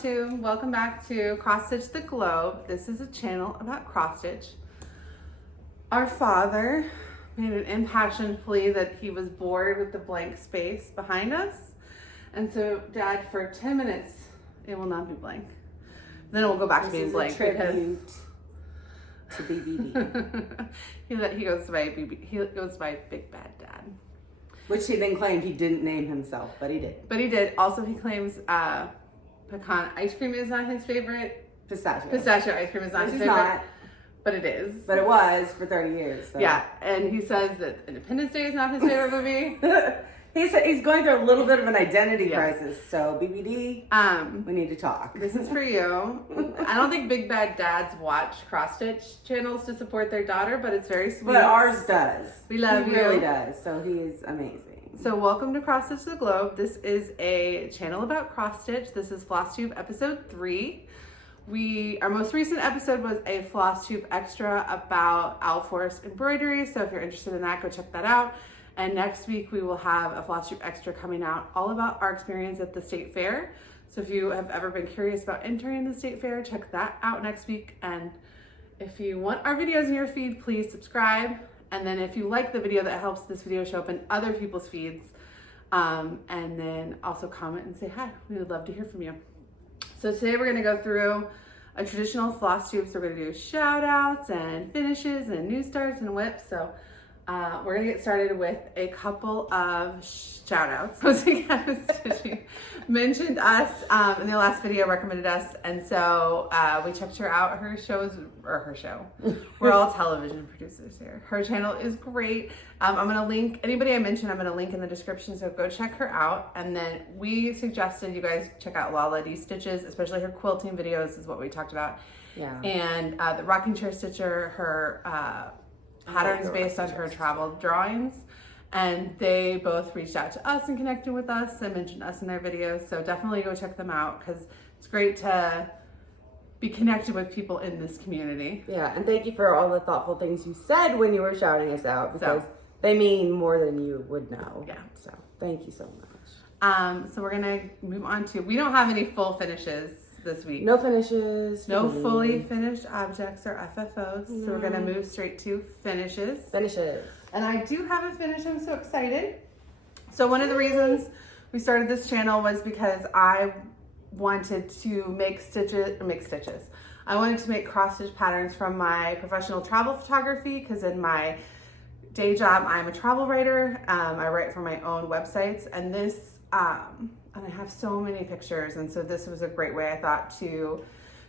Flosstube. Welcome back to Cross Stitch the Globe. This is a channel about cross stitch. Our father made an impassioned plea that he was bored with the blank space behind us. And so Dad, for 10 minutes, it will not be blank. Then it will go back to being blank. Tribute to BBD. he goes by Big Bad Dad. Which he then claimed he didn't name himself, but he did. But he did. Also, he claims pecan ice cream is not his favorite. Pistachio ice cream is not his favorite. Not. But it is. But it was for 30 years. So. Yeah, and he says that Independence Day is not his favorite movie. He's going through a little bit of an identity crisis. So BBD, we need to talk. This is for you. I don't think Big Bad Dads watch cross stitch channels to support their daughter, but it's very sweet. But ours does. We love you. He really does. So he's amazing. So welcome to Cross Stitch the Globe. This is a channel about cross stitch. This is Flosstube episode 3. Our most recent episode was a Flosstube extra about OwlForest embroidery. So if you're interested in that, go check that out. And next week we will have a Flosstube extra coming out all about our experience at the state fair. So if you have ever been curious about entering the state fair, check that out next week. And if you want our videos in your feed, please subscribe. And then if you like the video, that helps this video show up in other people's feeds. And then also comment and say hi. We would love to hear from you. So today we're gonna go through a traditional Flosstube. So we're gonna do shout outs and finishes and new starts and whips. So we're gonna get started with a couple of shout outs. Posting Stitching mentioned us in the last video, recommended us, and so we checked her out. Her show. We're all television producers here. Her channel is great. I'm gonna link anybody I mentioned. I'm gonna link in the description, so go check her out. And then we suggested you guys check out Lala D Stitches, especially her quilting videos is what we talked about. Yeah. And the rocking chair stitcher, her patterns based on her travel drawings, and they both reached out to us and connected with us and mentioned us in their videos. So definitely go check them out because it's great to be connected with people in this community. Yeah, and thank you for all the thoughtful things you said when you were shouting us out, because they mean more than you would know. Yeah. So thank you so much. So we're gonna move on to, we don't have any full finishes this week. No finishes. No fully finished objects or FFOs. So we're gonna move straight to finishes. And I do have a finish. I'm so excited. So one of the reasons we started this channel was because I wanted to make stitches. I wanted to make cross stitch patterns from my professional travel photography, because in my day job, I'm a travel writer. I write for my own websites, and this, and I have so many pictures, and so this was a great way, I thought, to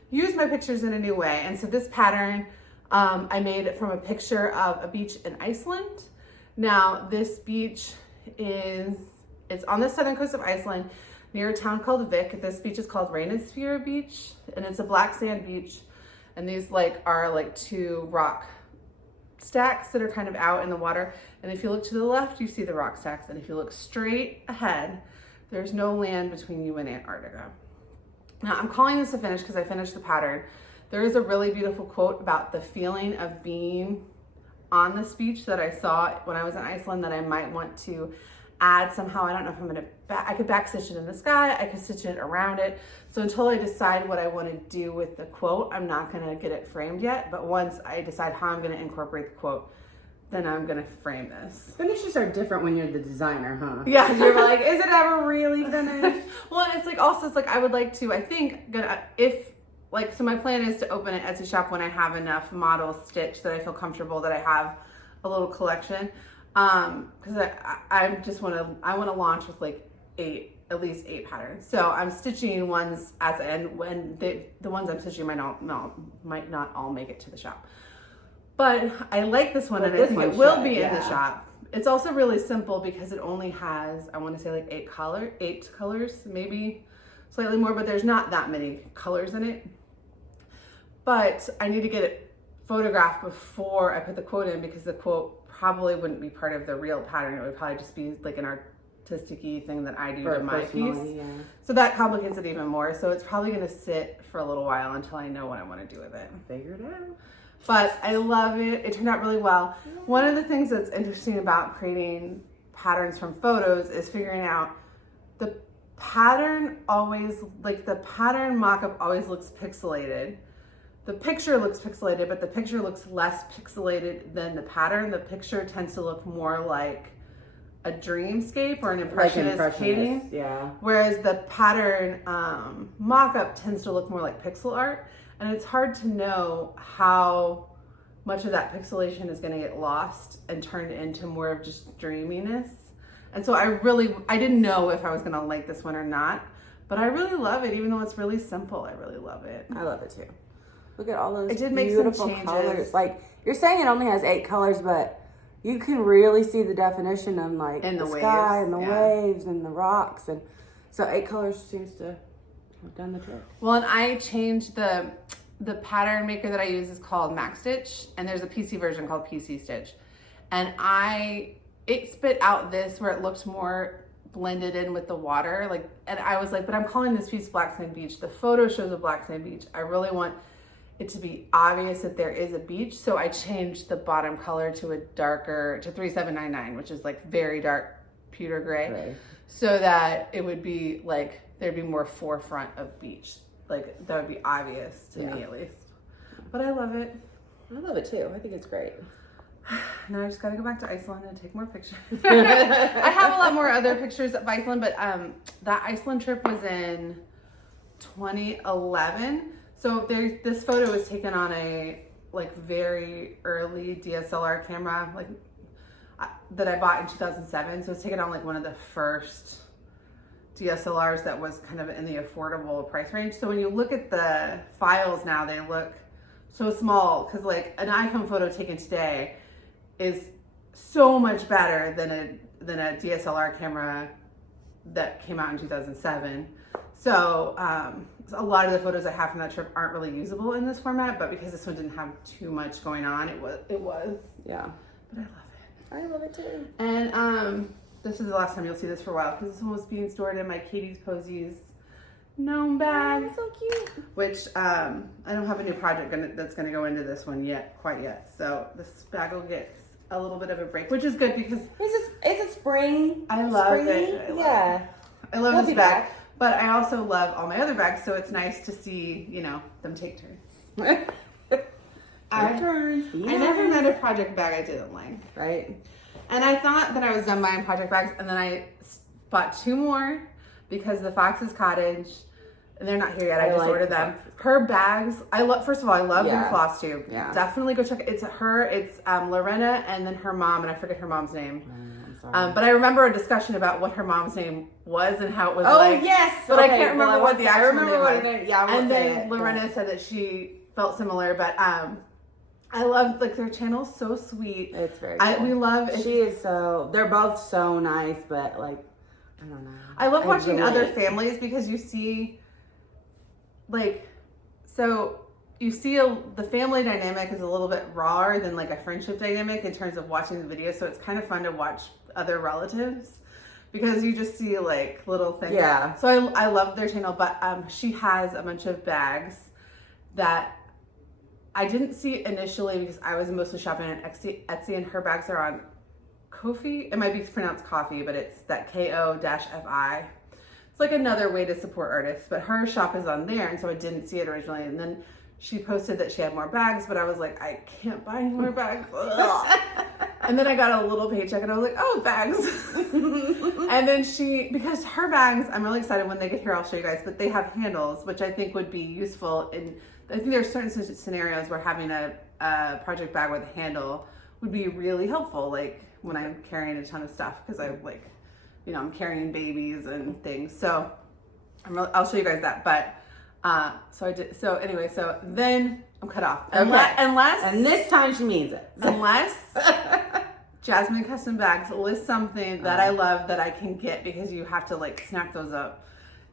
use my pictures in a new way. And so this pattern, I made it from a picture of a beach in Iceland. Now, this beach it's on the southern coast of Iceland, near a town called Vik. This beach is called Reynisfjord Beach, and it's a black sand beach. And these are two rock stacks that are kind of out in the water. And if you look to the left, you see the rock stacks. And if you look straight ahead, there's no land between you and Antarctica. Now, I'm calling this a finish because I finished the pattern. There is a really beautiful quote about the feeling of being on this beach that I saw when I was in Iceland that I might want to add somehow. I don't know if I could back stitch it in the sky, I could stitch it around it. So until I decide what I want to do with the quote, I'm not gonna get it framed yet. But once I decide how I'm gonna incorporate the quote, then I'm gonna frame this. Finishes are different when you're the designer, huh? Yeah. You're like, is it ever really finished? Well, and I would like to, so my plan is to open an Etsy shop when I have enough models stitched that I feel comfortable that I have a little collection. Because I want to launch with at least 8 patterns. So I'm stitching ones when the ones I'm stitching might not all make it to the shop. But I like this one, and I think it will be in the shop. It's also really simple because it only has, I want to say 8 colors, maybe slightly more, but there's not that many colors in it. But I need to get it photographed before I put the quote in, because the quote probably wouldn't be part of the real pattern. It would probably just be an artistic-y thing that I do to my piece. Yeah. So that complicates it even more. So it's probably going to sit for a little while until I know what I want to do with it. Figure it out. But I love it. It turned out really well. One of the things that's interesting about creating patterns from photos is figuring out the pattern always, like the pattern mock-up always looks pixelated. The picture looks pixelated, but the picture looks less pixelated than the pattern. The picture tends to look more like a dreamscape or an impressionist painting. Yeah. Whereas the pattern mock-up tends to look more like pixel art. And it's hard to know how much of that pixelation is going to get lost and turned into more of just dreaminess. And so I didn't know if I was going to like this one or not, but I really love it. Even though it's really simple, I really love it. I love it too. Look at all those beautiful colors. Like, you're saying it only has 8 colors, but you can really see the definition of like the sky and the waves and the rocks. And so 8 colors seems to have done the trick. Well, and I changed the pattern maker that I use is called Max Stitch, and there's a PC version called PC Stitch. And it spit out this where it looked more blended in with the water. Like, and I was like, but I'm calling this piece Black Sand Beach. The photo shows a black sand beach. I really want it to be obvious that there is a beach. So I changed the bottom color to a darker, to 3799, which is like very dark pewter gray. So that it would be like, there'd be more forefront of beach. Like, that would be obvious to me at least. But I love it. I love it too. I think it's great. Now I just gotta go back to Iceland and take more pictures. I have a lot more other pictures of Iceland, but that Iceland trip was in 2011. So this photo was taken on a like very early DSLR camera, like that I bought in 2007. So it's taken on like one of the first DSLRs that was kind of in the affordable price range. So when you look at the files now, they look so small because like an iPhone photo taken today is so much better than a DSLR camera that came out in 2007. So a lot of the photos I have from that trip aren't really usable in this format, but because this one didn't have too much going on, it was. Yeah. But I love it. I love it too. And this is the last time you'll see this for a while because this one was being stored in my Katie's Posies gnome bag. Oh, so cute. Which I don't have a new project that's going to go into this one quite yet. So this bag will get a little bit of a break, which is good because it's a spring. I love it. I love this bag. But I also love all my other bags, so it's nice to see, them take turns. I never met a project bag I didn't like. Right. And I thought that I was done buying project bags, and then I bought 2 more because the Fox's Cottage, and they're not here yet. I just ordered them. Her bags, first of all, I love their Flosstube. Yeah. Definitely go check it. It's Lorena, and then her mom, and I forget her mom's name. But I remember a discussion about what her mom's name was and how it was yes! But I can't remember what the actual name was. Yeah, I won't say it. And then Lorena said that she felt similar, but I love, their channel's so sweet. It's very cool. We love it. They're both so nice, but I don't know. I love watching other families because you see, the family dynamic is a little bit rawer than a friendship dynamic in terms of watching the video. So it's kind of fun to watch other relatives because you just see little things. Yeah. So I love their channel, but she has a bunch of bags that I didn't see initially because I was mostly shopping on Etsy, and her bags are on Ko-fi. It might be pronounced coffee, but it's that KO-FI. It's another way to support artists, but her shop is on there, and so I didn't see it originally. And then she posted that she had more bags, but I was like, I can't buy any more bags. And then I got a little paycheck, and I was like, oh, bags. And then because her bags, I'm really excited when they get here, I'll show you guys, but they have handles, which I think would be useful. I think there's certain scenarios where having a project bag with a handle would be really helpful, when I'm carrying a ton of stuff, because I'm carrying babies and things. So I'll show you guys that. But so then I'm cut off. And this time she means it. Unless Jasmine Custom Bags lists something that I love that I can get, because you have to snap those up.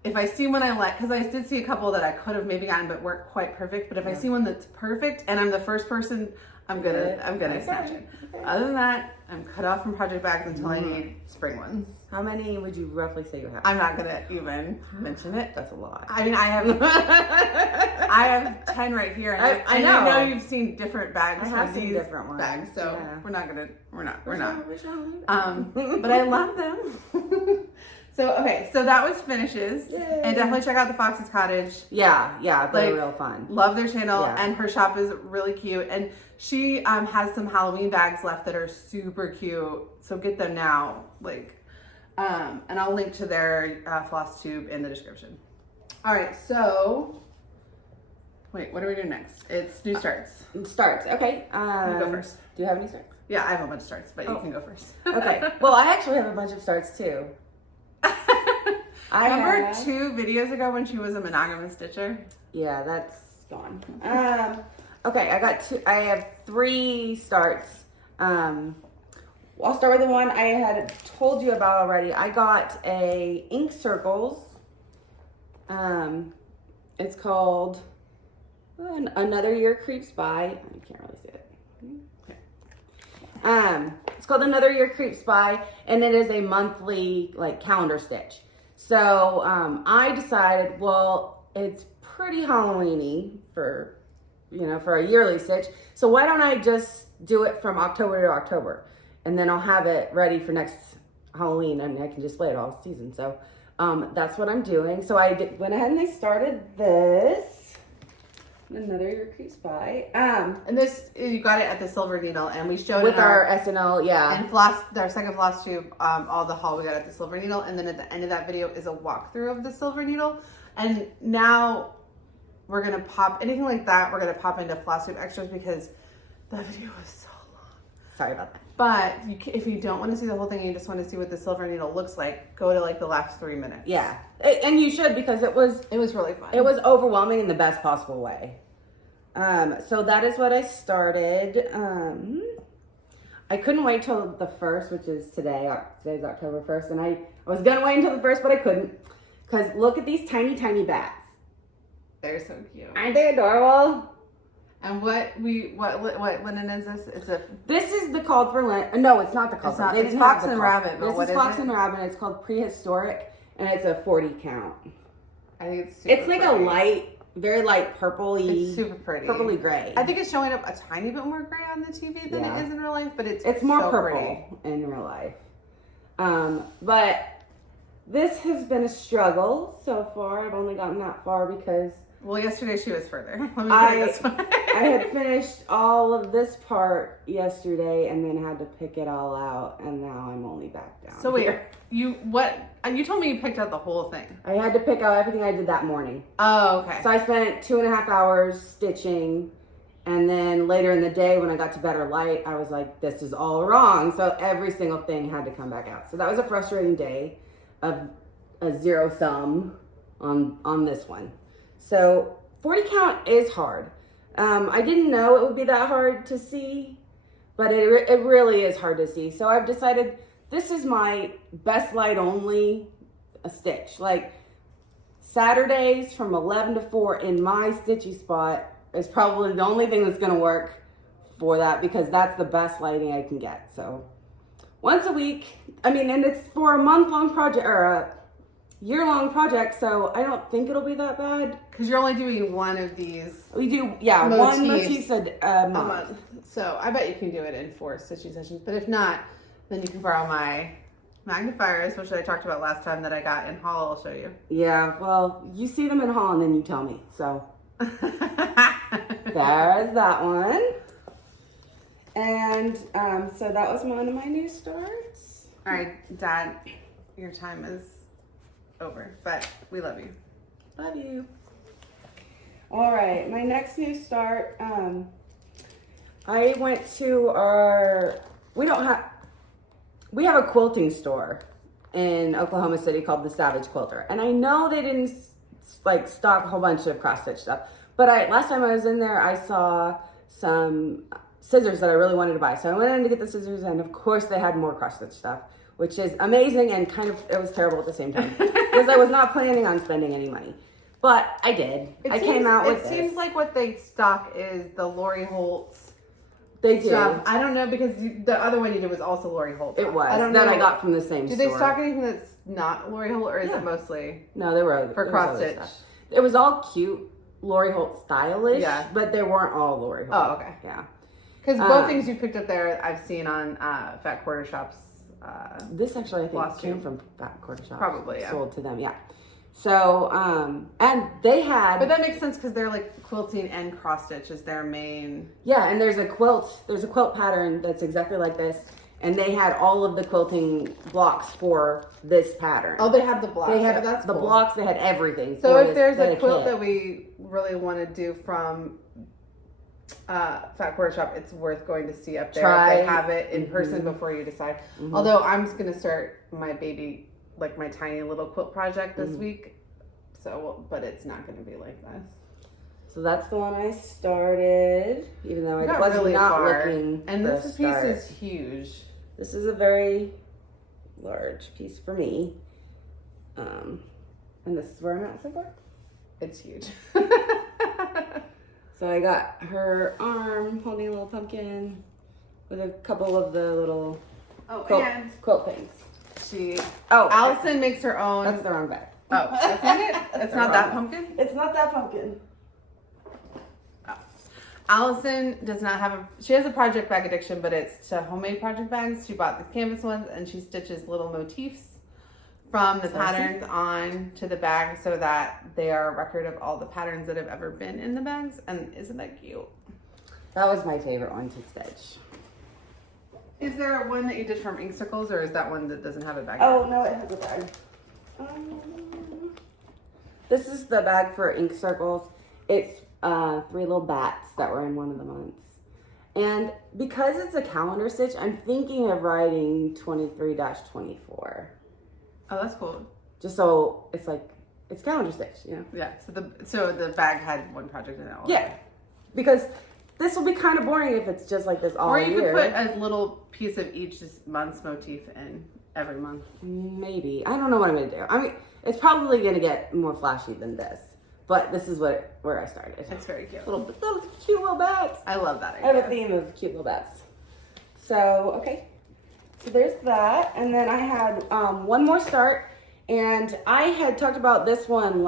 If I see one I like, because I did see a couple that I could have maybe gotten but weren't quite perfect, but if I see one that's perfect and I'm the first person, I'm gonna snatch it. Okay. Other than that, I'm cut off from project bags until I need spring ones. How many would you roughly say you have? I'm not gonna even mention it. That's a lot. I mean, I have 10 right here, and I know you've seen different bags. I have seen different ones. Bags, so we're not. But I love them. So, okay, so that was finishes. Yay. And definitely check out the Fox's Cottage. Yeah, they're real fun. Love their channel, and her shop is really cute. And she has some Halloween bags left that are super cute. So get them now. And I'll link to their Flosstube in the description. All right, so wait, what are we doing next? It's new starts. Starts, okay. You go first. Do you have any starts? Yeah, I have a bunch of starts, but you can go first. Okay. Well, I actually have a bunch of starts too. I remember 2 videos ago when she was a monogamous stitcher. Yeah, that's gone. Okay, I have 3 starts. I'll start with the one I had told you about already. I got a ink circles. It's called Another Year Creeps By. You can't really see it. Okay. It's called Another Year Creeps By, and it is a monthly calendar stitch. So I decided, well, it's pretty Halloween-y for a yearly stitch. So why don't I just do it from October to October, and then I'll have it ready for next Halloween, and I can display it all season. So that's what I'm doing. So I went ahead and I started this. Another Year Creeps By. And this, you got it at the Silver Needle, and we showed with our SNL, and our second Flosstube, all the haul we got at the Silver Needle, and then at the end of that video is a walkthrough of the Silver Needle. And now we're gonna pop anything like that. We're gonna pop into Flosstube extras because that video was so long. Sorry about that. But if you don't want to see the whole thing, and you just want to see what the Silver Needle looks like, go to the last 3 minutes. Yeah, and you should, because it was really fun. It was overwhelming in the best possible way. So that is what I started. I couldn't wait till the 1st, which is today. Today's October 1st, and I was gonna wait until the 1st, but I couldn't, because look at these tiny bats. They're so cute. Aren't they adorable? And what linen is this? This is the called for linen. No, it's not the called for. It's Fox and Rabbit. This is Fox and Rabbit. It's called Prehistoric, and it's a 40 count. I think it's super pretty. A light, very light purpley. It's super pretty. Purpley gray. I think it's showing up a tiny bit more gray on the TV than it is in real life, but it's more so purple in real life. But this has been a struggle so far. I've only gotten that far because yesterday she was further. Let me get this one. I had finished all of this part yesterday and then had to pick it all out, and now I'm only back down. So wait, you told me you picked out the whole thing. I had to pick out everything I did that morning. Oh, okay. So I spent 2.5 hours stitching, and then later in the day when I got to better light, I was like, this is all wrong. So every single thing had to come back out. So that was a frustrating day of a zero sum on this one. So 40 count is hard. I didn't know it would be that hard to see, but it really is hard to see. So I've decided this is my best light only stitch. Saturdays from 11 to 4 in my stitchy spot is probably the only thing that's going to work for that, because that's the best lighting I can get. So once a week, and it's for a month-long project or a year-long project, so I don't think it'll be that bad. Because you're only doing one of these. We do, one motif a month. So I bet you can do it in 4 stitching sessions. But if not, then you can borrow my magnifiers, which I talked about last time that I got in haul. I'll show you. Yeah, well, you see them in haul and then you tell me. So there's that one. And so that was one of my new starts. All right, Dad, your time is over, but we love you. Love you. All right, my next new start. I went to we have a quilting store in Oklahoma City called the Savage Quilter, and I know they didn't stock a whole bunch of cross stitch stuff, but last time I was in there, I saw some scissors that I really wanted to buy, so I went in to get the scissors, and of course they had more cross stitch stuff, which is amazing and it was terrible at the same time because I was not planning on spending any money. But I did. It seems like what they stock is the Lori Holt's. They do. Stuff. I don't know, because the other one you did was also Lori Holt. It was. I got from the same store. Do they stock anything that's not Lori Holt, or is it mostly? No, there were for cross stitch. It was all cute Lori Holt stylish. Yeah. But they weren't all Lori Holt. Oh, okay. Yeah. Because both things you picked up there, I've seen on Fat Quarter Shop's This actually, I think, Flosstube. came from Fat Quarter Shop. Probably, yeah. Sold to them, yeah. So, and they had... But that makes sense because they're like quilting and cross stitch is their main... Yeah, and there's a quilt pattern that's exactly like this. And they had all of the quilting blocks for this pattern. Oh, they had the blocks. They had that's the cool. blocks, they had everything. So if there's a quilt that we really want to do from Fat Quarter Shop, it's worth going to see up there. If they have it in person before you decide. Although I'm just going to start my baby, like my tiny little quilt project this week. So, but it's not going to be like this. So that's the one I started, even though I was really not far. looking. And this piece is huge. This is a very large piece for me. And this is where I'm at so far. It's huge. So I got her arm holding a little pumpkin with a couple of the little quilt things. Allison makes her own. That's the wrong bag. Oh, that's not it? It's not that pumpkin? It's not that pumpkin. Allison does not have she has a project bag addiction, but it's to homemade project bags. She bought the canvas ones and she stitches little motifs from the patterns on to the bag so that they are a record of all the patterns that have ever been in the bags. And isn't that cute? That was my favorite one to stitch. Is there one that you did from Ink Circles or is that one that doesn't have a bag? Oh, no, it has a bag. This is the bag for Ink Circles. It's 3 little bats that were in one of the months. And because it's a calendar stitch, I'm thinking of writing 23-24. Oh, that's cool. Just so it's like, it's calendar stitch, you know? Yeah, so the bag had one project in it. Yeah, because this will be kind of boring if it's just like this all year. Or you could put a little piece of each month's motif in every month. Maybe. I don't know what I'm going to do. I mean, it's probably going to get more flashy than this. But this is where I started. It's very cute. Little cute little bats. I love that idea. I have a theme of cute little bats. So, okay. So there's that. And then I had one more start. And I had talked about this one on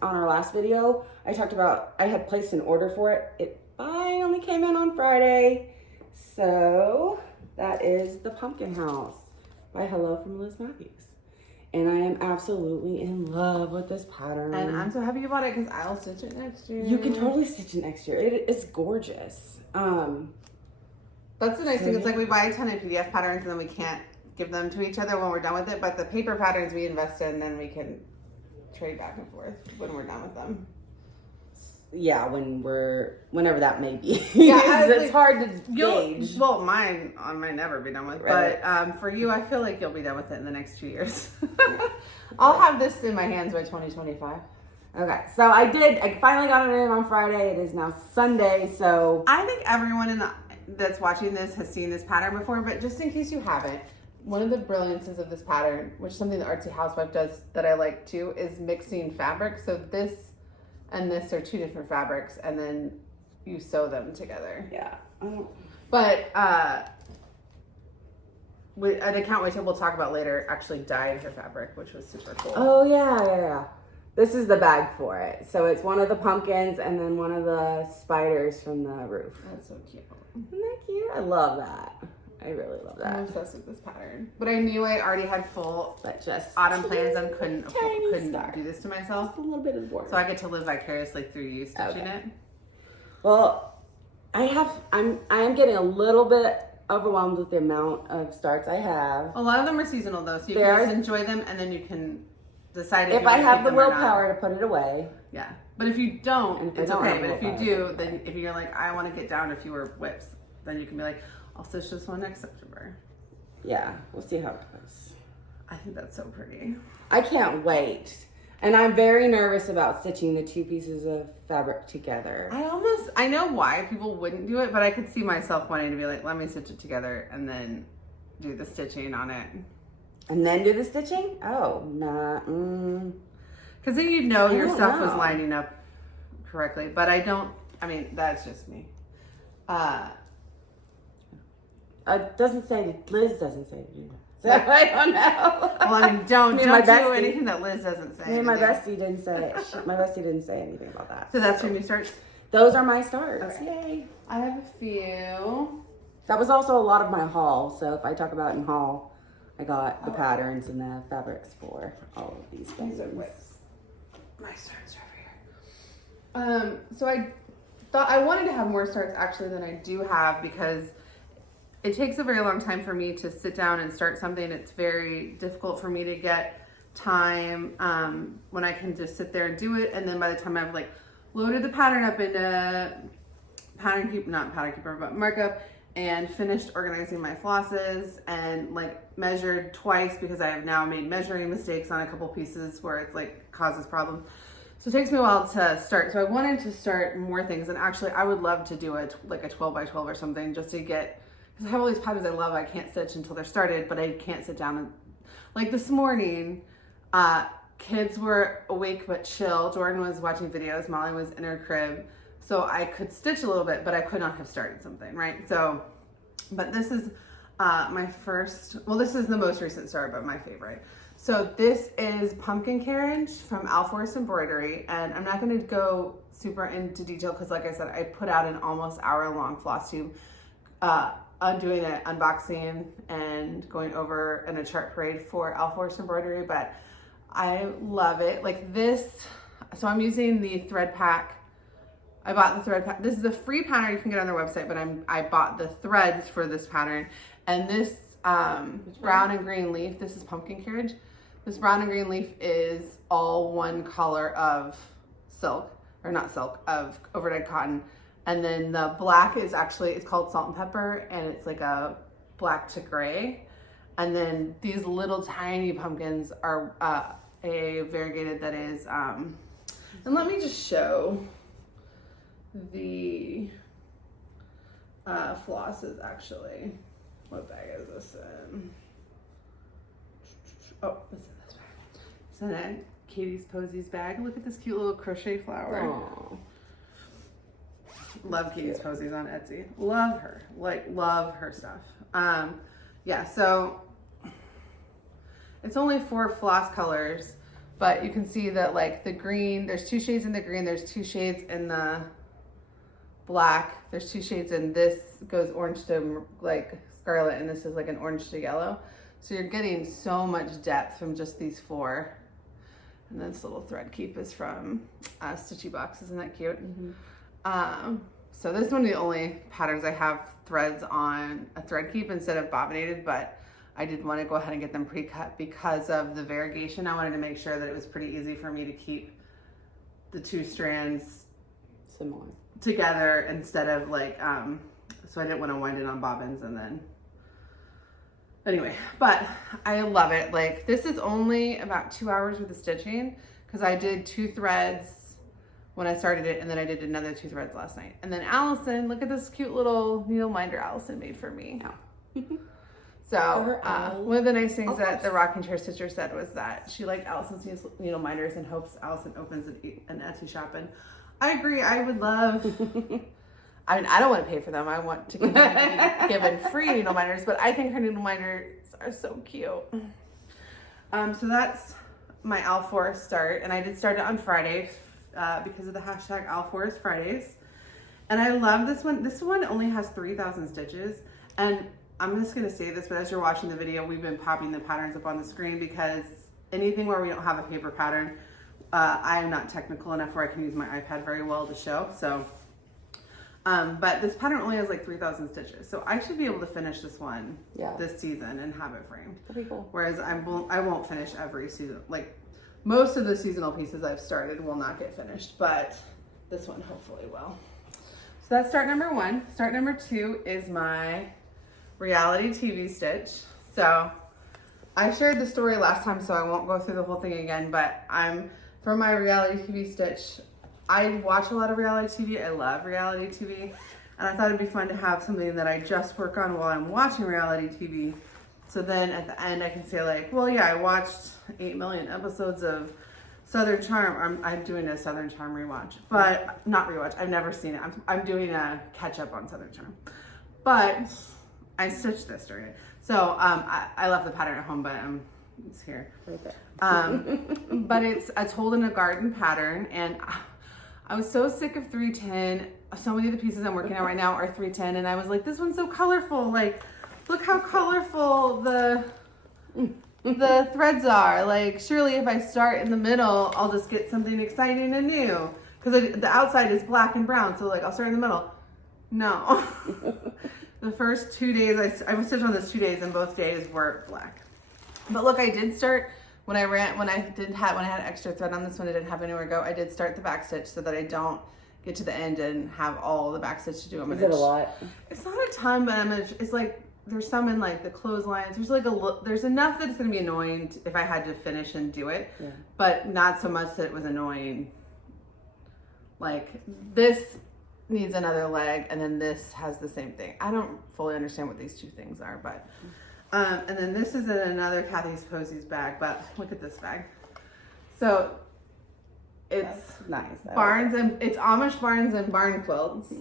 our last video. I talked about, I had placed an order for it. It finally came in on Friday. So that is the Pumpkin House by Hello from Liz Mathews. And I am absolutely in love with this pattern. And I'm so happy you bought it because I'll stitch it next year. You can totally stitch it next year. It is gorgeous. That's the nice thing. It's like we buy a ton of PDF patterns and then we can't give them to each other when we're done with it. But the paper patterns we invest in, then we can trade back and forth when we're done with them. Yeah, whenever that may be. Yeah, it's hard to gauge. Well, mine may never be done with, right. But for you, I feel like you'll be done with it in the next 2 years. I'll have this in my hands by 2025. Okay, so I finally got it in on Friday. It is now Sunday, so. I think everyone that's watching this has seen this pattern before, but just in case you haven't, one of the brilliances of this pattern, which is something the Artsy Housewife does that I like too, is mixing fabric. So this and this are 2 different fabrics, and then you sew them together. Yeah. But an account which we'll talk about later actually dyed her fabric, which was super cool. Oh, yeah. This is the bag for it. So it's one of the pumpkins and then one of the spiders from the roof. That's so cute. Isn't that cute? I love that. I really love that. I'm obsessed with this pattern. But I knew I already had full autumn plans and couldn't do this to myself. Just a little bit of boredom. So I get to live vicariously through you stitching it. Well, I am getting a little bit overwhelmed with the amount of starts I have. A lot of them are seasonal though, so you can just enjoy them and then you can decide if I have the willpower to put it away. Yeah. But if you don't, it's okay. But if you do, then if you're like, I want to get down to fewer whips, then you can be like, I'll stitch this one next September. Yeah, we'll see how it goes. I think that's so pretty. I can't wait. And I'm very nervous about stitching the 2 pieces of fabric together. I know why people wouldn't do it, but I could see myself wanting to be like, let me stitch it together and then do the stitching on it. And then do the stitching? Oh, nah. Because then you'd know your stuff was lining up correctly. But that's just me. Doesn't say, Liz doesn't say to do that. So I don't know. Well, don't do anything that Liz doesn't say. Me and my bestie didn't say my bestie didn't say anything about that. So that's your new starts? Those are my starts. Okay. Yay. I have a few. That was also a lot of my haul. So if I talk about it in haul, I got the patterns and the fabrics for all of these things. My starts are over here. So I thought I wanted to have more starts actually than I do have, because it takes a very long time for me to sit down and start something. It's very difficult for me to get time when I can just sit there and do it. And then by the time I've like loaded the pattern up into not pattern keeper, but markup, and finished organizing my flosses and like measured twice, because I have now made measuring mistakes on a couple pieces where it's like causes problems. So it takes me a while to start. So I wanted to start more things, and actually I would love to do it like a 12 by 12 or something, just to get, because I have all these patterns I love. I can't stitch until they're started, but I can't sit down and, like this morning, kids were awake but chill. Jordan was watching videos, Molly was in her crib. So I could stitch a little bit, but I could not have started something, right? So, but this is my first, well, this is the most recent start, but my favorite. So this is Pumpkin Carriage from OwlForest Embroidery. And I'm not gonna go super into detail because like I said, I put out an almost hour-long Flosstube doing an unboxing and going over in a chart parade for OwlForest Embroidery, but I love it. Like this, so I'm using the thread pack. I bought the thread pack. This is a free pattern you can get on their website, but I bought the threads for this pattern. And this brown and green leaf, this is Pumpkin Carriage. This brown and green leaf is all one color of silk, or not silk, of overdyed cotton. And then the black is actually, it's called Salt and Pepper, and it's like a black to gray. And then these little tiny pumpkins are a variegated that is, and let me just show the flosses actually. What bag is this in? Oh, it's in this bag. It's in a Katie's Posies bag. Look at this cute little crochet flower. Aww. Love Katie's Posies on Etsy. Love her. Like, love her stuff. Yeah, so it's only 4 floss colors, but you can see that like the green, there's 2 shades in the green, there's 2 shades in the black, there's 2 shades in this, goes orange to like scarlet, and this is like an orange to yellow. So you're getting so much depth from just these 4. And this little thread keep is from Stitchy Box. Isn't that cute? Mm-hmm. So this is one of the only patterns I have threads on a thread keep instead of bobbinated, but I did want to go ahead and get them pre-cut because of the variegation. I wanted to make sure that it was pretty easy for me to keep the 2 strands similar together instead of like, so I didn't want to wind it on bobbins and then, anyway, but I love it. Like this is only about 2 hours worth of stitching because I did 2 threads when I started it, and then I did another 2 threads last night. And then Allison, look at this cute little needle minder Allison made for me. Yeah. So one of the nice things that the rocking chair stitcher said was that she liked Allison's needle minders and hopes Allison opens an Etsy shop. And I agree. I would love, I mean, I don't want to pay for them. I want to be given free needle minders, but I think her needle minders are so cute. So that's my OwlForest start. And I did start it on Friday because of the hashtag OwlForest Fridays. And I love this one. This one only has 3,000 stitches. And I'm just going to say this, but as you're watching the video, we've been popping the patterns up on the screen because anything where we don't have a paper pattern, I am not technical enough where I can use my iPad very well to show. So, but this pattern only has like 3,000 stitches. So I should be able to finish this one this season and have it framed. Pretty cool. Whereas I won't finish every season. Like most of the seasonal pieces I've started will not get finished, but this one hopefully will. So that's start number 1. Start number 2 is my reality TV stitch. So I shared the story last time, so I won't go through the whole thing again, but for my reality TV stitch, I watch a lot of reality TV. I love reality TV, and I thought it'd be fun to have something that I just work on while I'm watching reality TV. So then at the end I can say like, well, yeah, I watched 8 million episodes of Southern Charm. I'm doing a Southern Charm rewatch, but not rewatch. I've never seen it. I'm doing a catch up on Southern Charm, but I stitched this during it. So I left the pattern at home, but it's here. Right there. But it's a Told in a Garden pattern, and I was so sick of 310. So many of the pieces I'm working on right now are 310, and I was like, this one's so colorful. Like, look how colorful the the threads are. Like, surely if I start in the middle, I'll just get something exciting and new. Because the outside is black and brown, so like I'll start in the middle. No. The first 2 days, I was stitched on this 2 days, and both days were black. But look, I did start when I had extra thread on this one. I didn't have anywhere to go. I did start the back stitch so that I don't get to the end and have all the back stitch to do. Is it a lot? It's not a ton, but it's like there's some in like the clotheslines. There's like there's enough that it's gonna be annoying if I had to finish and do it, but not so much that it was annoying. Like this needs another leg, and then this has the same thing. I don't fully understand what these two things are, but and then this is in another Kathy's Posies bag. But look at this bag. So it's nice. Barns and it's Amish barns and barn quilts,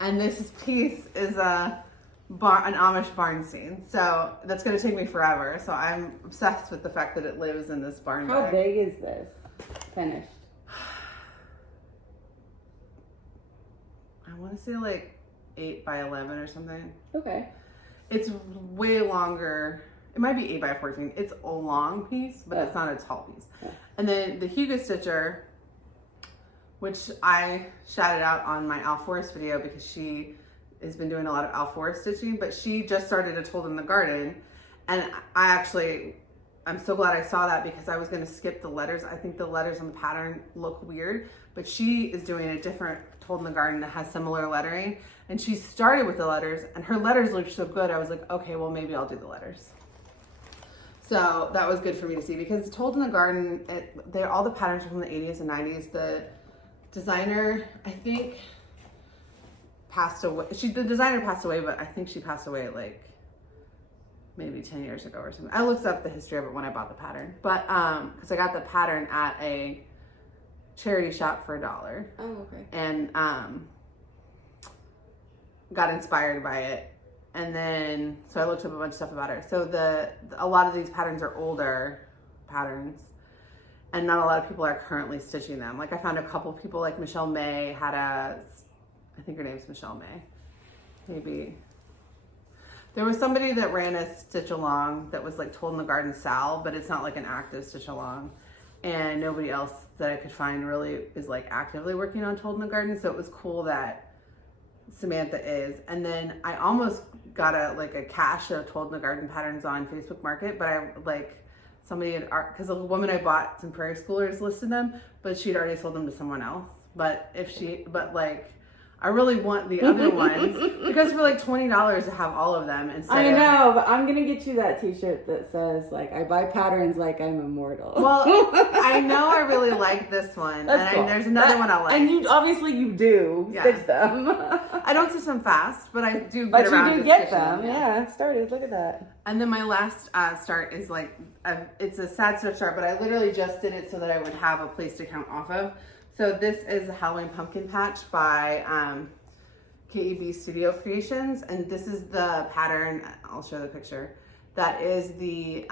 and this piece is an Amish barn scene. So that's gonna take me forever. So I'm obsessed with the fact that it lives in this barn bag. How big is this finished? I want to say like 8 by 11 or something. Okay. It's way longer. It might be 8 by 14. It's a long piece, but it's not a tall piece. Yeah. And then the Hugo Stitcher, which I shouted out on my OwlForest video because she has been doing a lot of OwlForest stitching, but she just started a Told in the Garden. And I'm so glad I saw that because I was going to skip the letters. I think the letters on the pattern look weird, but she is doing a different Told in the Garden that has similar lettering, and she started with the letters, and her letters looked so good. I was like, okay, well maybe I'll do the letters. So that was good for me to see because Told in the Garden, all the patterns are from the 80s and 90s. The designer, I think, passed away. The designer passed away, but I think she passed away like maybe 10 years ago or something. I looked up the history of it when I bought the pattern, but because I got the pattern at a charity shop for $1. Oh, okay. And got inspired by it, and then so I looked up a bunch of stuff about her. So a lot of these patterns are older patterns, and not a lot of people are currently stitching them. Like I found a couple people, like Michelle May had I think her name's Michelle May. Maybe there was somebody that ran a stitch along that was like Told in the Garden Sal, but it's not like an active stitch along. And nobody else that I could find really is like actively working on Told in the Garden. So it was cool that Samantha is. And then I almost got a cache of Told in the Garden patterns on Facebook Market, but somebody had, because the woman I bought some Prairie Schoolers listed them, but she'd already sold them to someone else. I really want the other ones because for like $20 to have all of them instead. I know, but I'm gonna get you that T-shirt that says like I buy patterns like I'm immortal. Well, I know I really like this one, there's another one I like. And you do stitch them. I don't stitch them fast, but I do get around. But you do get them. Yeah, started. Look at that. And then my last start is it's a sad stitch start, but I literally just did it so that I would have a place to count off of. So this is a Halloween Pumpkin Patch by KEB Studio Creations, and this is the pattern, I'll show the picture, that is the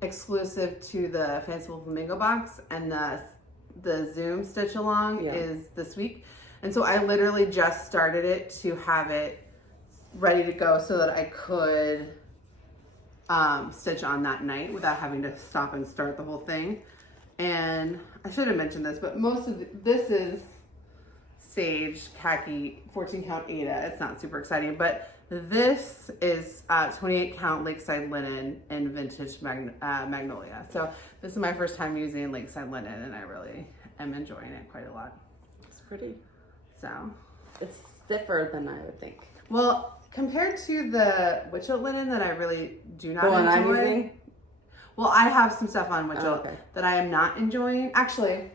exclusive to the Fanciful Flamingo box, and the Zoom stitch along is this week. And so I literally just started it to have it ready to go so that I could stitch on that night without having to stop and start the whole thing. And I should have mentioned this, but most of this is Sage Khaki 14 count Ada. It's not super exciting, but this is 28 count Lakeside Linen and Vintage Magnolia. So this is my first time using Lakeside Linen, and I really am enjoying it quite a lot. It's pretty. So it's stiffer than I would think. Well, compared to the Witchelt Linen that I really do not enjoy. I'm using. Well, I have some stuff on Witchelt that I am not enjoying. Actually,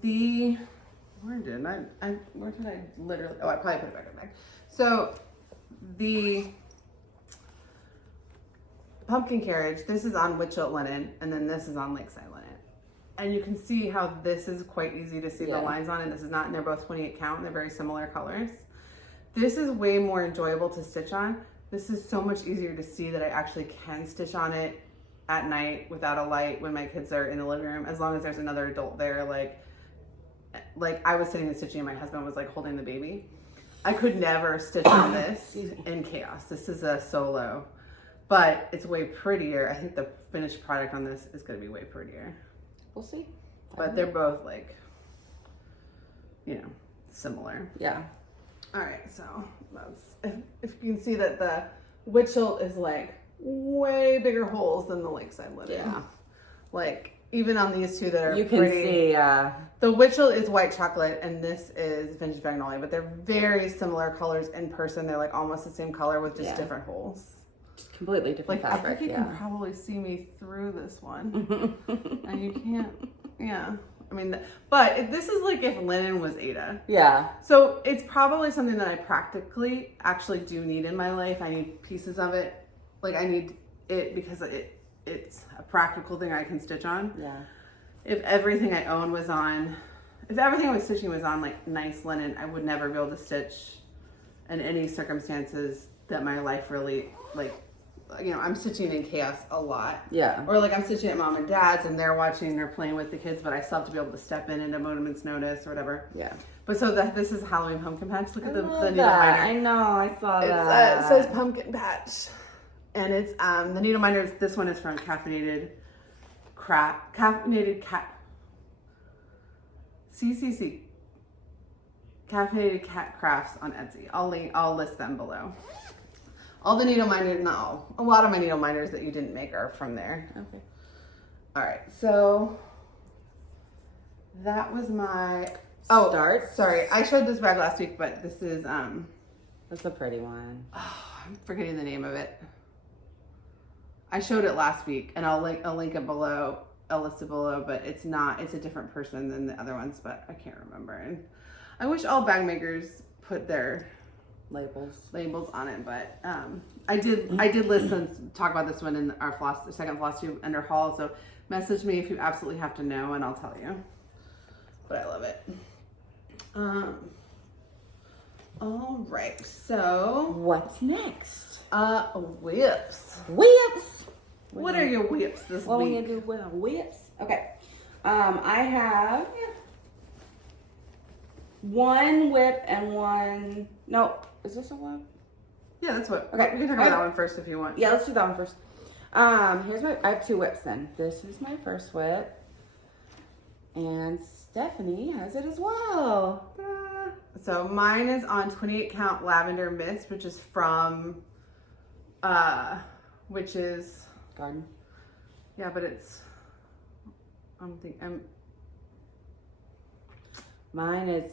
where did I literally, I probably put it back in the bag. So the Pumpkin Carriage, this is on Witchelt Linen, and then this is on Lakeside Linen. And you can see how this is quite easy to see the lines on, and this is not, and they're both 28 count, and they're very similar colors. This is way more enjoyable to stitch on. This is so much easier to see that I actually can stitch on it at night without a light when my kids are in the living room, as long as there's another adult there. Like I was sitting and stitching and my husband was like holding the baby. I could never stitch on this in chaos. This is a solo but it's way prettier. I think the finished product on this is going to be way prettier. We'll see. But they're both like, you know, similar. Yeah. All right, so that's, if you can see that the Witchell is like way bigger holes than the Lakeside linen. Yeah. Like even on these two that are you can see, the Witchell is white chocolate and this is vintage magnolia, but they're very similar colors in person. They're like almost the same color with just different holes. Just completely different like, fabric. I think you can probably see me through this one. And you can't, I mean, but this is like if linen was Ada. Yeah. So it's probably something that I practically actually do need in my life. I need pieces of it. Like I need it because it's a practical thing I can stitch on. Yeah. If everything I owned was on, if everything I was stitching was on like nice linen, I would never be able to stitch in any circumstances that my life really like, you know, I'm stitching in chaos a lot. Yeah. Or like I'm stitching at mom and dad's and they're watching, they're playing with the kids, but I still have to be able to step in at a moment's notice or whatever. Yeah. But so this is Halloween pumpkin patch. Look at the needle minder. I know, I saw that. It says pumpkin patch. And it's the needle minder, this one is from Caffeinated CCC. Caffeinated Cat Crafts on Etsy. I'll list them below. All the needle minders, not all. A lot of my needle minders that you didn't make are from there. Okay. All right, so that was my start. Sorry, I showed this bag last week, but this is that's a pretty one. Oh, I'm forgetting the name of it. I showed it last week, and I'll link it below. I'll list it below, but it's a different person than the other ones, but I can't remember. And I wish all bag makers put their labels on it, but I did list and talk about this one in our second Flosstube under haul. So message me if you absolutely have to know, and I'll tell you. But I love it. All right, so what's next? Whips. What are your whips this week? What are we gonna do with our whips? Okay. I have one whip and one. No, is this a whip? Yeah, that's what. Okay, we can talk about that one first if you want. Yeah, let's do that one first. I have two whips then. This is my first whip, and Stephanie has it as well. So mine is on 28 count lavender mist, which is from, Garden. Yeah, but it's. Mine is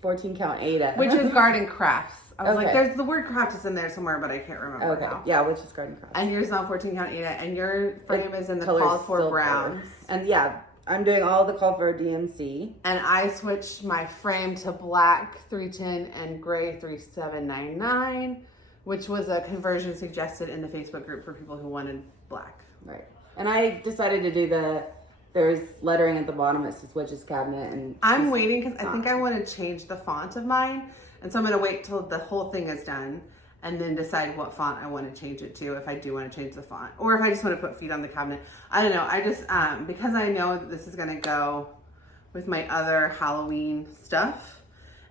14 count Ada, which is Garden Crafts. I was okay. like, there's the word craft is in there somewhere, but I can't remember now. Yeah, which is Garden Crafts. And yours is on 14 count Ada, and your frame is in the called for browns. And yeah, I'm doing all the call for DMC. And I switched my frame to black 310 and gray 3799, which was a conversion suggested in the Facebook group for people who wanted black. Right. And I decided to do there's lettering at the bottom. It says Witch's Cabinet. And I'm waiting because I think I want to change the font of mine. And so I'm going to wait till the whole thing is done and then decide what font I want to change it to, if I do want to change the font. Or if I just want to put feet on the cabinet. I don't know. I just, because I know that this is going to go with my other Halloween stuff.